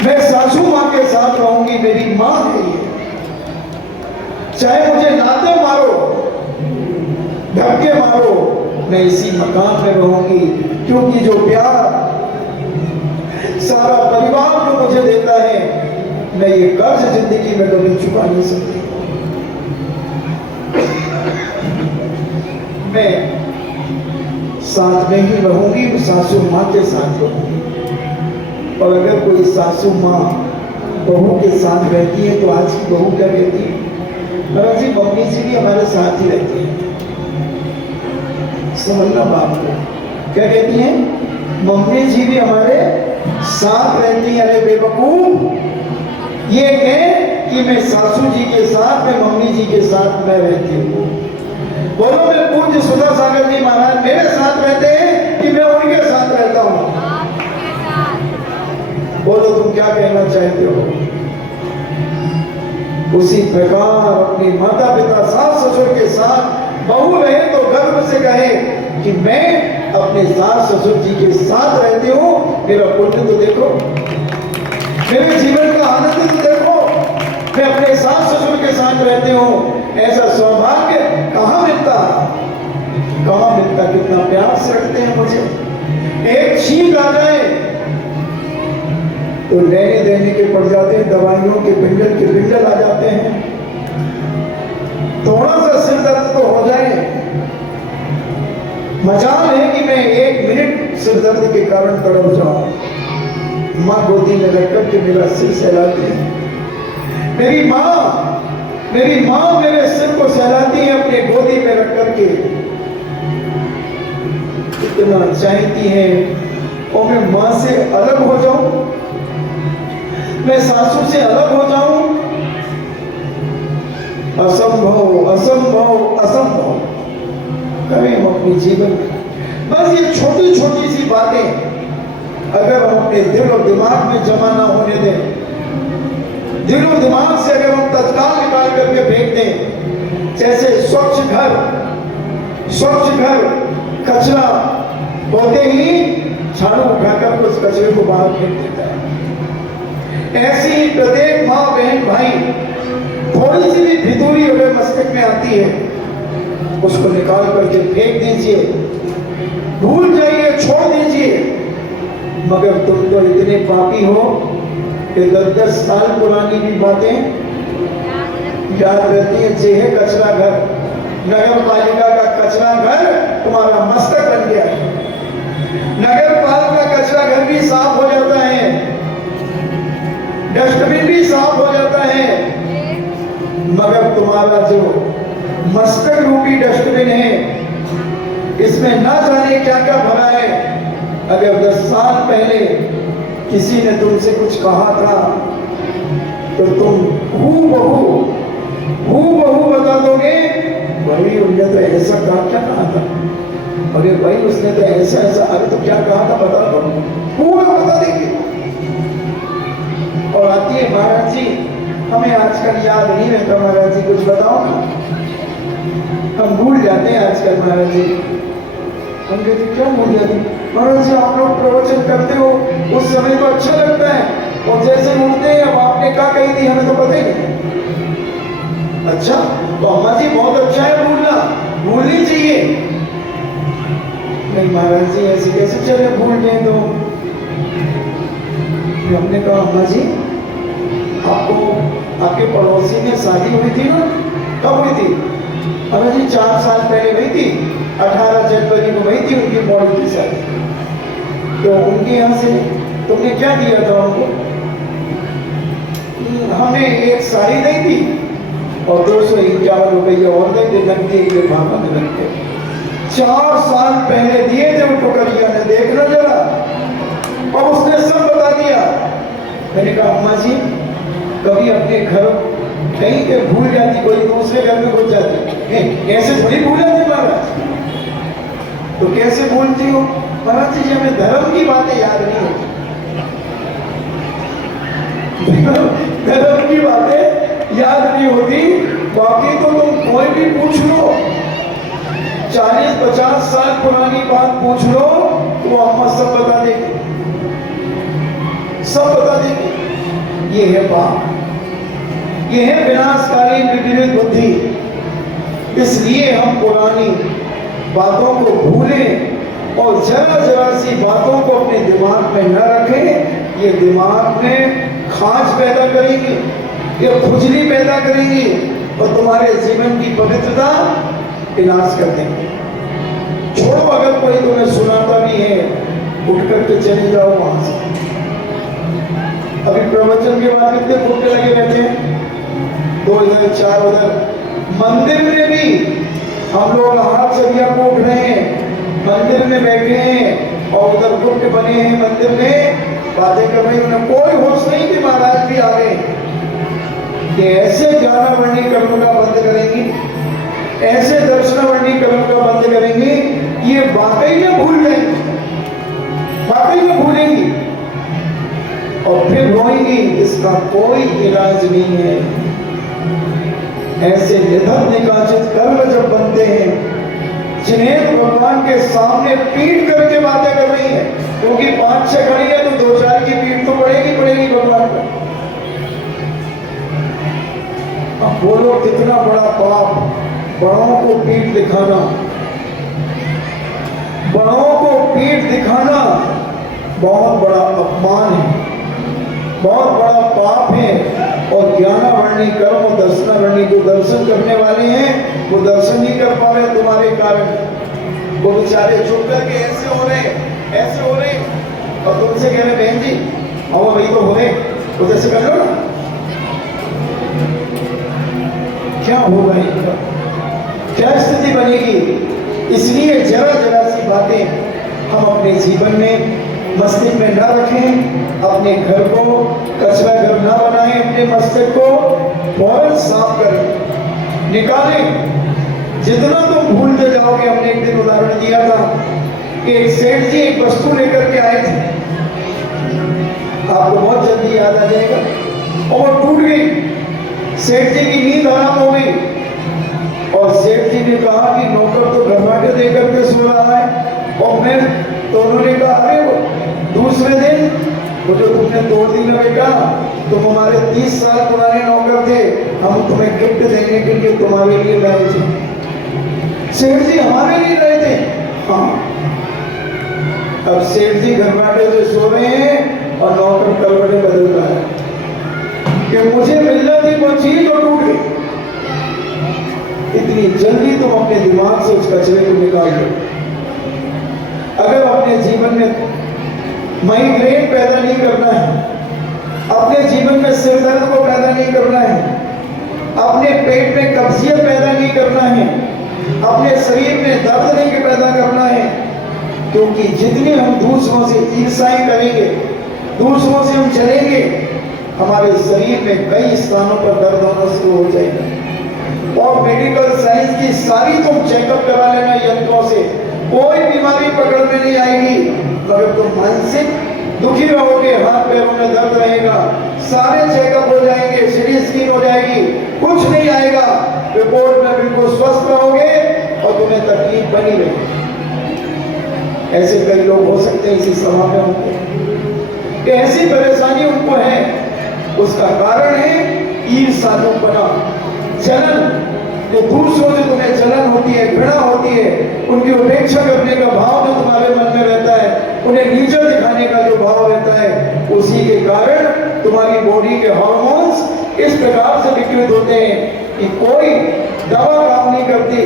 मैं सासू मां के साथ रहूंगी, मेरी मां है ये, चाहे मुझे लाते मारो, धक्के मारो, मैं इसी मकान में रहूंगी, क्योंकि जो प्यार सारा परिवार जो मुझे देता है, मैं ये कर्ज जिंदगी में कभी चुका नहीं सकती। मैं साथ में ही रहूंगी, सासू मां के साथ रहूंगी। और अगर कोई सासू मां बहू के साथ रहती है तो आज की बहू क्या कहती है, महाराज जी मम्मी जी भी हमारे साथ ही रहती है। समझना बाप को, क्या कहती हैं, मम्मी जी भी हमारे साथ रहती है। अरे बेवकूफ, ये कह कि मैं सासू जी के साथ, मैं मम्मी जी के साथ मैं रहती हूँ। बोलो मैं पूज्य सुधा सागर जी महाराज मेरे साथ रहते हैं कि मैं उनके साथ रहता हूँ? बोलो तुम क्या कहना चाहते हो? उसी प्रकार अपने माता पिता सास ससुर के साथ बहू रहे तो गर्व से कहे कि मैं अपने सास ससुर जी के साथ रहती हूँ, मेरा पुण्य तो देखो, मेरे जीवन का आनंद तो देखो, मैं अपने सास ससुर के साथ रहती हूँ। ऐसा सौभाग्य कहाँ मिलता, कहाँ मिलता। कितना प्यार से रखते हैं मुझे। एक छींक आ जाए तो लेने देने के पड़ जाते हैं, दवाइयों के बिंडल आ जाते हैं। थोड़ा सा सिर दर्द तो हो जाए, मजाल है कि मैं 1 मिनट सिर दर्द के कारण तड़प जाऊं। माँ गोदी में रखकर के मेरा सिर सहलाती है, मेरी माँ मेरे सिर को सहलाती है अपने गोदी में रख करके। इतना चाहती है और मैं माँ से अलग हो जाऊं, मैं सासू से अलग हो जाऊं, असंभव असंभव असंभव। करें हम अपने जीवन में बस ये छोटी छोटी सी बातें अगर हम अपने दिल और दिमाग में जमा ना होने दें, दिल और दिमाग से अगर हम तत्काल निकाल करके फेंक दें, जैसे स्वच्छ घर कचरा होते ही झाड़ू उठाकर उस कचरे को बाहर फेंक देता है, ऐसी ही प्रत्येक माँ बहन भाई थोड़ी सी भी फितूरी अगर मस्तिष्क में आती है उसको निकाल करके फेंक दीजिए, भूल जाइए, छोड़ दीजिए। मगर तुम तो इतने पापी हो कि 10-10 साल पुरानी भी बातें याद रहती है। जे कचरा घर, नगर पालिका का कचरा घर तुम्हारा मस्तक बन गया है। नगर पालिका कचरा घर भी साफ हो जाता है, डस्टबिन भी साफ हो जाता है, मगर तुम्हारा जो मस्तक रूपी डस्टबिन है इसमें ना जाने क्या क्या भरा है। अगर 10 साल पहले किसी ने तुमसे कुछ कहा था तो तुम हूबहू बता दोगे, भाई उन्होंने तो ऐसा कहा, क्या कहा था, अरे भाई उसने तो ऐसा ऐसा, अरे तो क्या कहा था बता दो, पूरा बता देंगे। और आती है महाराज जी, हमें आजकल याद नहीं रहता, महाराज जी कुछ बताओ ना, हम भूल जाते हैं आजकल। महाराज जी हम कहते क्यों भूल जाते, महाराज जी आप लोग प्रवचन करते हो उस समय तो अच्छा लगता है, और जैसे उठते हैं अब आपने क्या कही थी हमें तो पता ही नहीं। अच्छा तो अम्मा जी बहुत अच्छा है भूलना, भूलनी चाहिए। नहीं महाराज जी ऐसे कैसे चले भूल गए। तो हमने कहा अम्मा जी आपको आपके पड़ोसी में शादी हुई थी ना, कब हुई थी? अम्मा जी 4 साल पहले हुई थी, 18 जनवरी को हुई थी उनकी मॉडल की शादी। तो उनके यहाँ से तुमने क्या दिया था उनको? हमने एक साड़ी दी थी और 251 रुपये और दे थे, लगती है भागा में लगते। 4 साल पहले दिए थे उनको करिया ने, देखना जरा। और उसने सब बता दिया। मैंने कहा अम्मा जी कभी अपने घर कहीं पे भूल जाती, कोई दूसरे घर में घुस जाती, ऐसे थोड़ी भूल जाती महाराज। तो कैसे भूलती हो? महाराज जी हमें धर्म की बातें याद नहीं होती, धर्म की बातें याद नहीं होती। बाकी तो तुम कोई भी पूछ लो, 40-50 साल पुरानी बात पूछ लो तो अम्मा सब बता देगी, सब बता देगी। ये है पाप, ये है विनाशकारी विपरीत बुद्धि। इसलिए हम पुरानी बातों को भूलें और जरा जरा सी बातों को अपने दिमाग में न रखें। ये दिमाग में खांच पैदा करेंगी, ये खुजली पैदा करेंगी और तुम्हारे जीवन की पवित्रता विनाश कर देंगे। छोड़ो, अगर कोई तुम्हें सुनाता भी है उठ करके चले जाओ वहां से। अभी प्रवचन के बाद कितने फुटने लगे रहते हैं, 2 इधर 4 उधर। मंदिर में भी हम लोग हाथ सरिया को उठ रहे हैं, मंदिर में बैठे हैं और उधर गुट बने हैं मंदिर में, बातें कर रहे हैं। उन्हें कोई होश नहीं कि महाराज भी आ गए। कि ऐसे ज्ञान वर्णी कर्म का बंद करेंगी, ऐसे दर्शन वर्णी कर्म का बंद करेंगी, ये वाकई में भूल जाएंगी, वाकई में भूलेंगी और फिर रोएंगी। इसका कोई इलाज नहीं है, ऐसे निधन निकाचित कर्म जब बनते हैं, जिन्हें तो भगवान के सामने पीट करके बातें कर रही है, क्योंकि 5-6 खड़ी है तो 2-4 की पीठ तो पड़ेगी भगवान को। अब बोलो कितना बड़ा पाप, बड़ों को पीठ दिखाना, बड़ों को पीठ दिखाना बहुत बड़ा अपमान है, बहुत बड़ा पाप है। और ज्ञानावर्णी कर्म और दर्शनावर्णी जो दर्शन करने वाले हैं वो दर्शन नहीं कर पा रहे तुम्हारे कारण। वो बेचारे चुप करके ऐसे हो रहे और तुमसे कह रहे बहन जी आओ भाई तो हो रहे तो जैसे कर लो ना। क्या होगा इनका, क्या स्थिति बनेगी? इसलिए जरा जरा सी बातें हम अपने जीवन में मस्तिष्क में ना रखें, अपने घर को कचरा घर ना बनाएं, अपने मस्तिष्क को फौरन साफ करें, निकालें। जितना तुम भूलते जाओगे, हमने एक दिन उदाहरण दिया था कि एक सेठ जी एक वस्तु लेकर के आए थे, आपको बहुत जल्दी याद आ जाएगा, और वो टूट गई। सेठ जी की नींद हराम हो गई और सेठ जी ने कहा कि नौकर तो घरवाटे दे करके सो रहा है, और मैं तो उन्होंने कहा अरे वो दूसरे दिन वो जो तुमने तोड़ दी ना बेटा, तुम हमारे 30 साल पुराने नौकर थे, हम तुम्हें गिफ्ट देने के लिए तुम्हारे लिए लाए थे। सेठ जी हमारे लिए लाए थे? हाँ। अब सेठ जी घरवाटे से सो रहे हैं और नौकर कलवटे बदल रहा है कि मुझे मिलना थी वो चीज तो टूट गई। इतनी जल्दी तुम अपने दिमाग से उस कचरे को निकाल दो। अगर अपने जीवन में माइग्रेन पैदा नहीं करना है, अपने जीवन में सिर दर्द को पैदा नहीं करना है, अपने पेट में कब्जियत पैदा नहीं करना है, अपने शरीर में दर्द नहीं पैदा करना है, क्योंकि जितने हम दूसरों से ईर्ष्याएं करेंगे, दूसरों से हम चलेंगे, हमारे शरीर में कई स्थानों पर दर्द होना शुरू हो जाएगा। और मेडिकल साइंस की सारी तुम चेकअप करा लेना यंत्रों से, कोई बीमारी पकड़ में नहीं आएगी। मगर तुम मानसिक दुखी रहोगे, हाथ पैरों में दर्द रहेगा, सारे चेकअप हो जाएंगे, सीटी स्कैन हो जाएगी, कुछ नहीं आएगा, रिपोर्ट में बिल्कुल स्वस्थ रहोगे और तुम्हें तकलीफ बनी रहेगी। ऐसे कई लोग हो सकते हैं इसी सभा में होंगे, ऐसी परेशानी उनको है, उसका कारण है ईर्ष्यालुपना, जलन। जो दूसरों से तुम्हें जलन होती है, घृणा होती है, उनकी उपेक्षा करने का भाव जो तुम्हारे मन में रहता है, उन्हें नीचा दिखाने का जो भाव रहता है, उसी के कारण तुम्हारी बॉडी के हार्मोन्स इस प्रकार से विकृत होते हैं कि कोई दवा काम नहीं करती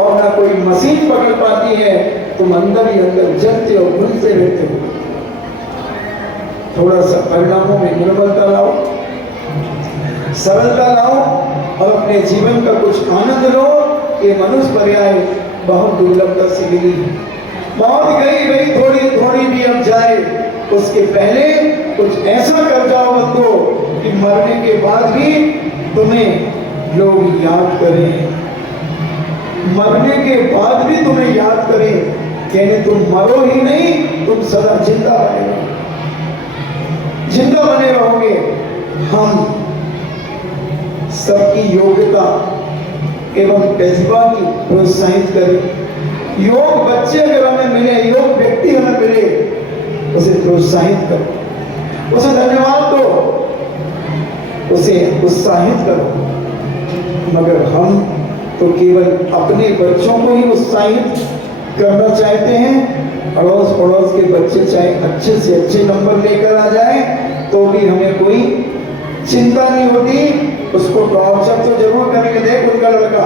और ना कोई मशीन पकड़ पाती है। तुम अंदर ही अंदर जलते और घुलते रहते हो। थोड़ा सा परिणामों में निर्मलता लाओ, सरलता लाओ और अपने जीवन का कुछ आनंद लो। ये मनुष्य पर्याय बहुत दुर्लभता से मिली है, बहुत गई थोड़ी थोड़ी भी अब जाए, उसके पहले कुछ ऐसा कर जाओ बंदो कि मरने के बाद भी तुम्हें लोग याद करें, मरने के बाद भी तुम्हें याद करें, यानी तुम मरो ही नहीं, तुम सदा जिंदा बने रहोगे। हम सबकी योग्यता एवं प्रतिभा की प्रोत्साहित करें। योग बच्चे अगर हमें मिले, योग व्यक्ति हमें मिले, उसे प्रोत्साहित करो, उसे धन्यवाद दो, उसे उत्साहित करो। मगर हम तो केवल अपने बच्चों को ही उत्साहित करना चाहते हैं। अड़ोस पड़ोस के बच्चे चाहे अच्छे से अच्छे नंबर लेकर आ जाए तो भी हमें कोई चिंता नहीं होती, उसको टॉर्चर तो जरूर करेंगे, देख उनका लड़का,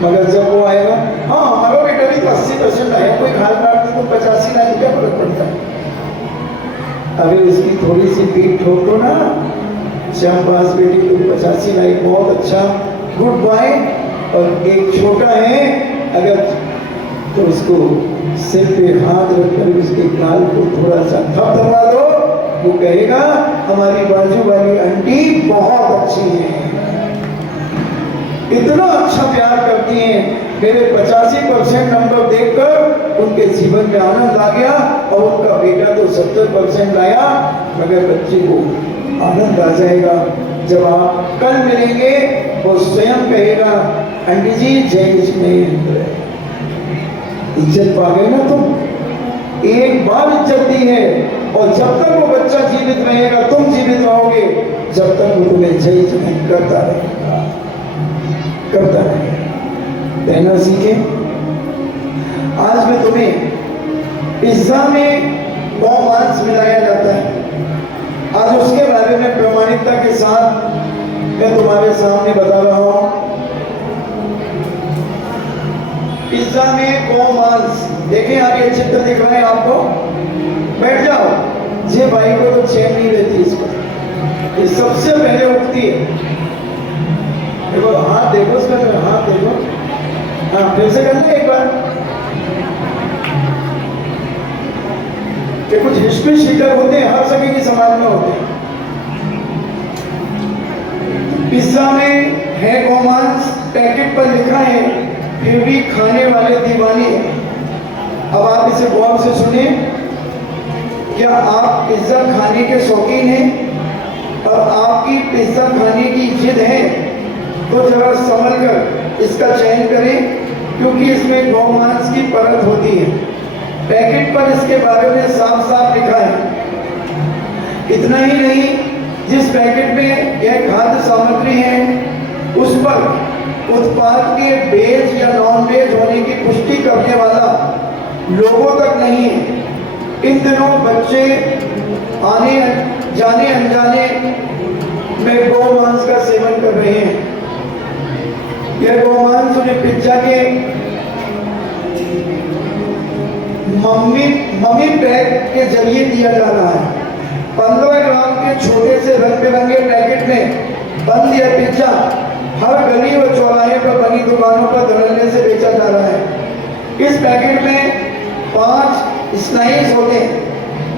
मगर जब वो आएगा, हाँ हमारा बेटा भी तो 80% आया, कोई खाल काट तो 85 लाख क्या फर्क पड़ता है। अगर इसकी थोड़ी सी पीठ ठोक दो ना, शाबाश बेटी तुम 85 लाख, बहुत अच्छा, गुड बॉय। और एक छोटा है अगर, तो उसको सिर पे हाथ रखकर उसके गाल को थोड़ा सा थपथपा दो, वो कहेगा हमारी बाजू वाली आंटी बहुत अच्छी है, इतना अच्छा प्यार करती हैं। मेरे 85% नंबर देखकर उनके जीवन में आनंद आ गया और उनका बेटा तो 70% लाया, मगर बच्चे को आनंद आ जाएगा। जब आप कल मिलेंगे वो स्वयं कहेगा आंटी जी जय कृष्ण। इज्जत पा गए ना तुम, एक बार इज्जत दी है, और जब तक वो बच्चा जीवित रहेगा तुम जीवित रहोगे, जब तक वो तुम्हें जय जय करता रहेगा, करता रहेगा। कहना सीखे। आज मैं तुम्हें पिज्जा में गौमांस मिलाया जाता है, आज उसके बारे में प्रामाणिकता के साथ मैं तुम्हारे सामने बता रहा हूं। पिज्जा में गौमांस, देखिए आगे चित्र दिख रहा है आपको, बैठ जाओ। ये भाई को तो चैन नहीं रहती इसको, ये सबसे पहले उठती है। देखो हाथ देखो इसका, तो हाथ देखो, हाँ फिर से करना एक बार। कि कुछ हिस्ट्री शीटर होते हैं, हर सभी की समाज में होते हैं। पिज्जा में है गौमांस, पैकेट पर लिखा है, फिर भी खाने वाले दीवाने हैं। अब आप इसे गौर से सुनिए। क्या आप पिज्जा खाने के शौकीन हैं और आपकी पिज्जा खाने की जिद है, तो जरा संभल कर इसका चयन करें, क्योंकि इसमें गौमांस की परत होती है। पैकेट पर इसके बारे में साफ साफ लिखा है। इतना ही नहीं, जिस पैकेट में यह खाद्य सामग्री है उस पर उत्पाद के वेज या नॉन वेज होने की पुष्टि करने वाला लोगों तक नहीं है। इन दिनों बच्चे आने जाने अनजाने में गौमांस का सेवन कर रहे हैं। यह गौमांस उन्हें पिज्जा के मम्मी पैक के जरिए दिया जा रहा है। 15 ग्राम के छोटे से रंग बिरंगे पैकेट में बंद यह पिज्जा हर गली और चौराहे पर बनी दुकानों पर धड़ल्ले से बेचा जा रहा है। इस पैकेट में 5 स्लाइस होते हैं,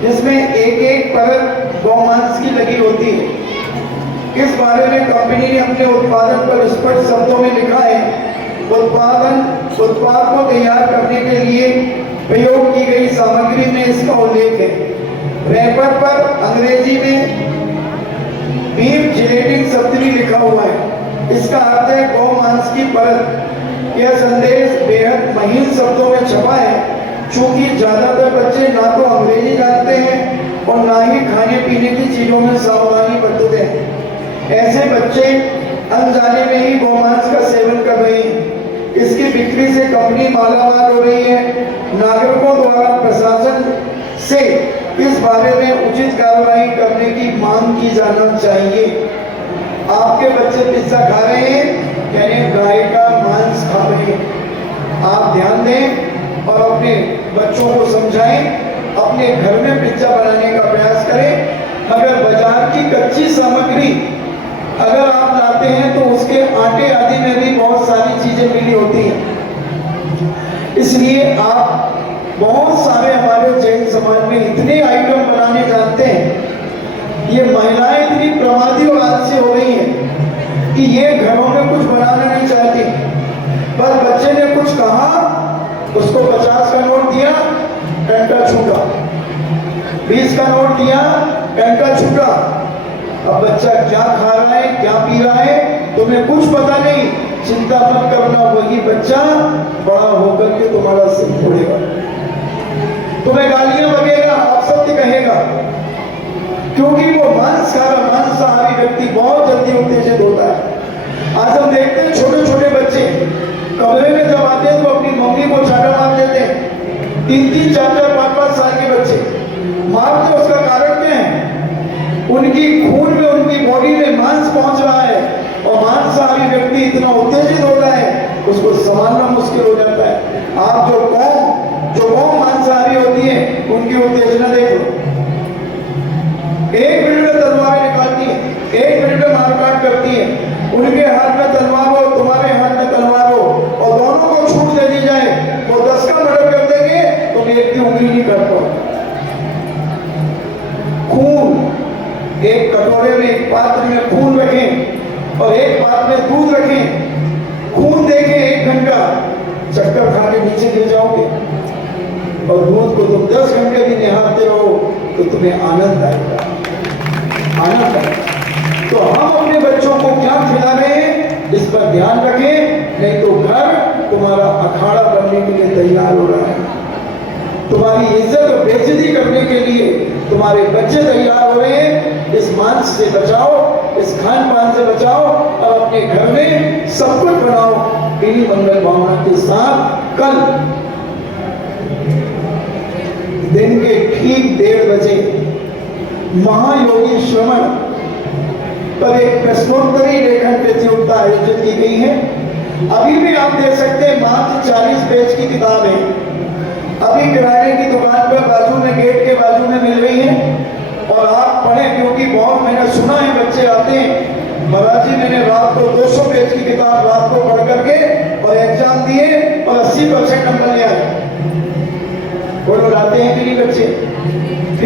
जिसमें एक एक परत गौमांस की लगी होती है। इस बारे में कंपनी ने अपने उत्पादन पर स्पष्ट शब्दों में लिखा है। उत्पाद को तैयार करने के लिए प्रयोग की गई सामग्री में इसका उल्लेख है। रैपर पर अंग्रेजी में बीफ जिलेटिन शब्द भी लिखा हुआ है। इसका अर्थ है गौमांस की परत। यह संदेश बेहद महीन शब्दों में छपा है, चूंकि ज्यादातर बच्चे ना तो अंग्रेजी जानते हैं और ना ही खाने पीने की चीजों में सावधानी बरतते हैं। ऐसे बच्चे अनजाने में ही गौमांस का सेवन कर रहे हैं। इसकी बिक्री से कंपनी मालामाल हो रही है। नागरिकों द्वारा प्रशासन से इस बारे में उचित कार्रवाई करने की मांग की जाना चाहिए। आपके बच्चे पिज्जा खा रहे हैं, यानी गाय का मांस खा रहे हैं। आप ध्यान दें और अपने बच्चों को समझाएं, अपने घर में पिज्जा बनाने का प्रयास करें। मगर बाजार की कच्ची सामग्री अगर आप लाते हैं तो उसके आटे आदि में भी बहुत सारी चीजें मिली होती हैं। इसलिए आप बहुत सारे हमारे जैन समाज में इतने आइटम बनाने जानते हैं। ये महिलाएं इतनी प्रमादी और आलसी हो रही हैं कि ये घरों में कुछ बनाना नहीं चाहती। बस बच्चे ने कुछ कहा, उसको 50 का नोट दिया, घंटा छूटा, 20 का नोट दिया, घंटा छूटा। अब बच्चा क्या खा रहा है, क्या पी रहा है, तुम्हें कुछ पता नहीं। चिंता मत करना, वही बच्चा बड़ा होकर के तुम्हारा सिर फोड़ेगा, तुम्हें गालियां बकेगा, अपशब्द कहेगा, क्योंकि वो मांसाहारी व्यक्ति बहुत जल्दी उत्तेजित होता है। आज हम देखते हैं छोटे छोटे बच्चे कमरे में जब आते हैं तो अपनी मम्मी को चाटा मार देते हैं। 3-3, 4-4, 5-5 साल के बच्चे मारते। उसका कारण क्या है? उनकी खून में, उनकी बॉडी में मांस पहुंच रहा है, और मांसाहारी व्यक्ति इतना उत्तेजित होता है उसको संभालना मुश्किल हो जाता है। आप जो कौम मांसाहारी होती है उनकी उत्तेजना देखो। 1 मिनट में तलवारें निकालती है, 1 मिनट में मारकाट करती है। उनके हाथ में तलवार हो, तुम्हारे हाथ में तलवार हो, और दोनों को छूट दे दी जाए, वो 10 का मर्डर कर देंगे, तुम एक की उंगली नहीं कर पाओ। खून, एक कटोरे में, एक पात्र में खून रखें और एक पात्र में दूध रखें। खून देखें 1 घंटा, चक्कर खा के नीचे गिर जाओगे, और दूध को तुम 10 घंटे भी निहारते रहो तो तुम्हें आनंद आएगा, आनंद आएगा। तो हम अपने तुम्हारे बच्चे तैयार हो रहे हैं, इस मांस से बचाओ, इस खान पान से बचाओ और अपने घर में सब कुछ बनाओ। इन्हीं मंगल भावना के साथ कल दिन के ठीक 1:30 बजे महायोगी श्रवण पर एक प्रश्नोत्तरी लेखन प्रतियोगिता आयोजित की गई है। अभी भी आप देख सकते हैं, मात्र 40 पेज की किताब है। अभी किराने की दुकान पर बाजू में, गेट के बाजू में मिल रही है और आप पढ़ें, क्योंकि बहुत मैंने सुना है बच्चे आते हैं, महाराज जी मैंने रात को 200 पेज की किताब रात को पढ़ करके और एग्जाम दिए और 80% नंबर ले आए। वो लोग आते हैं कि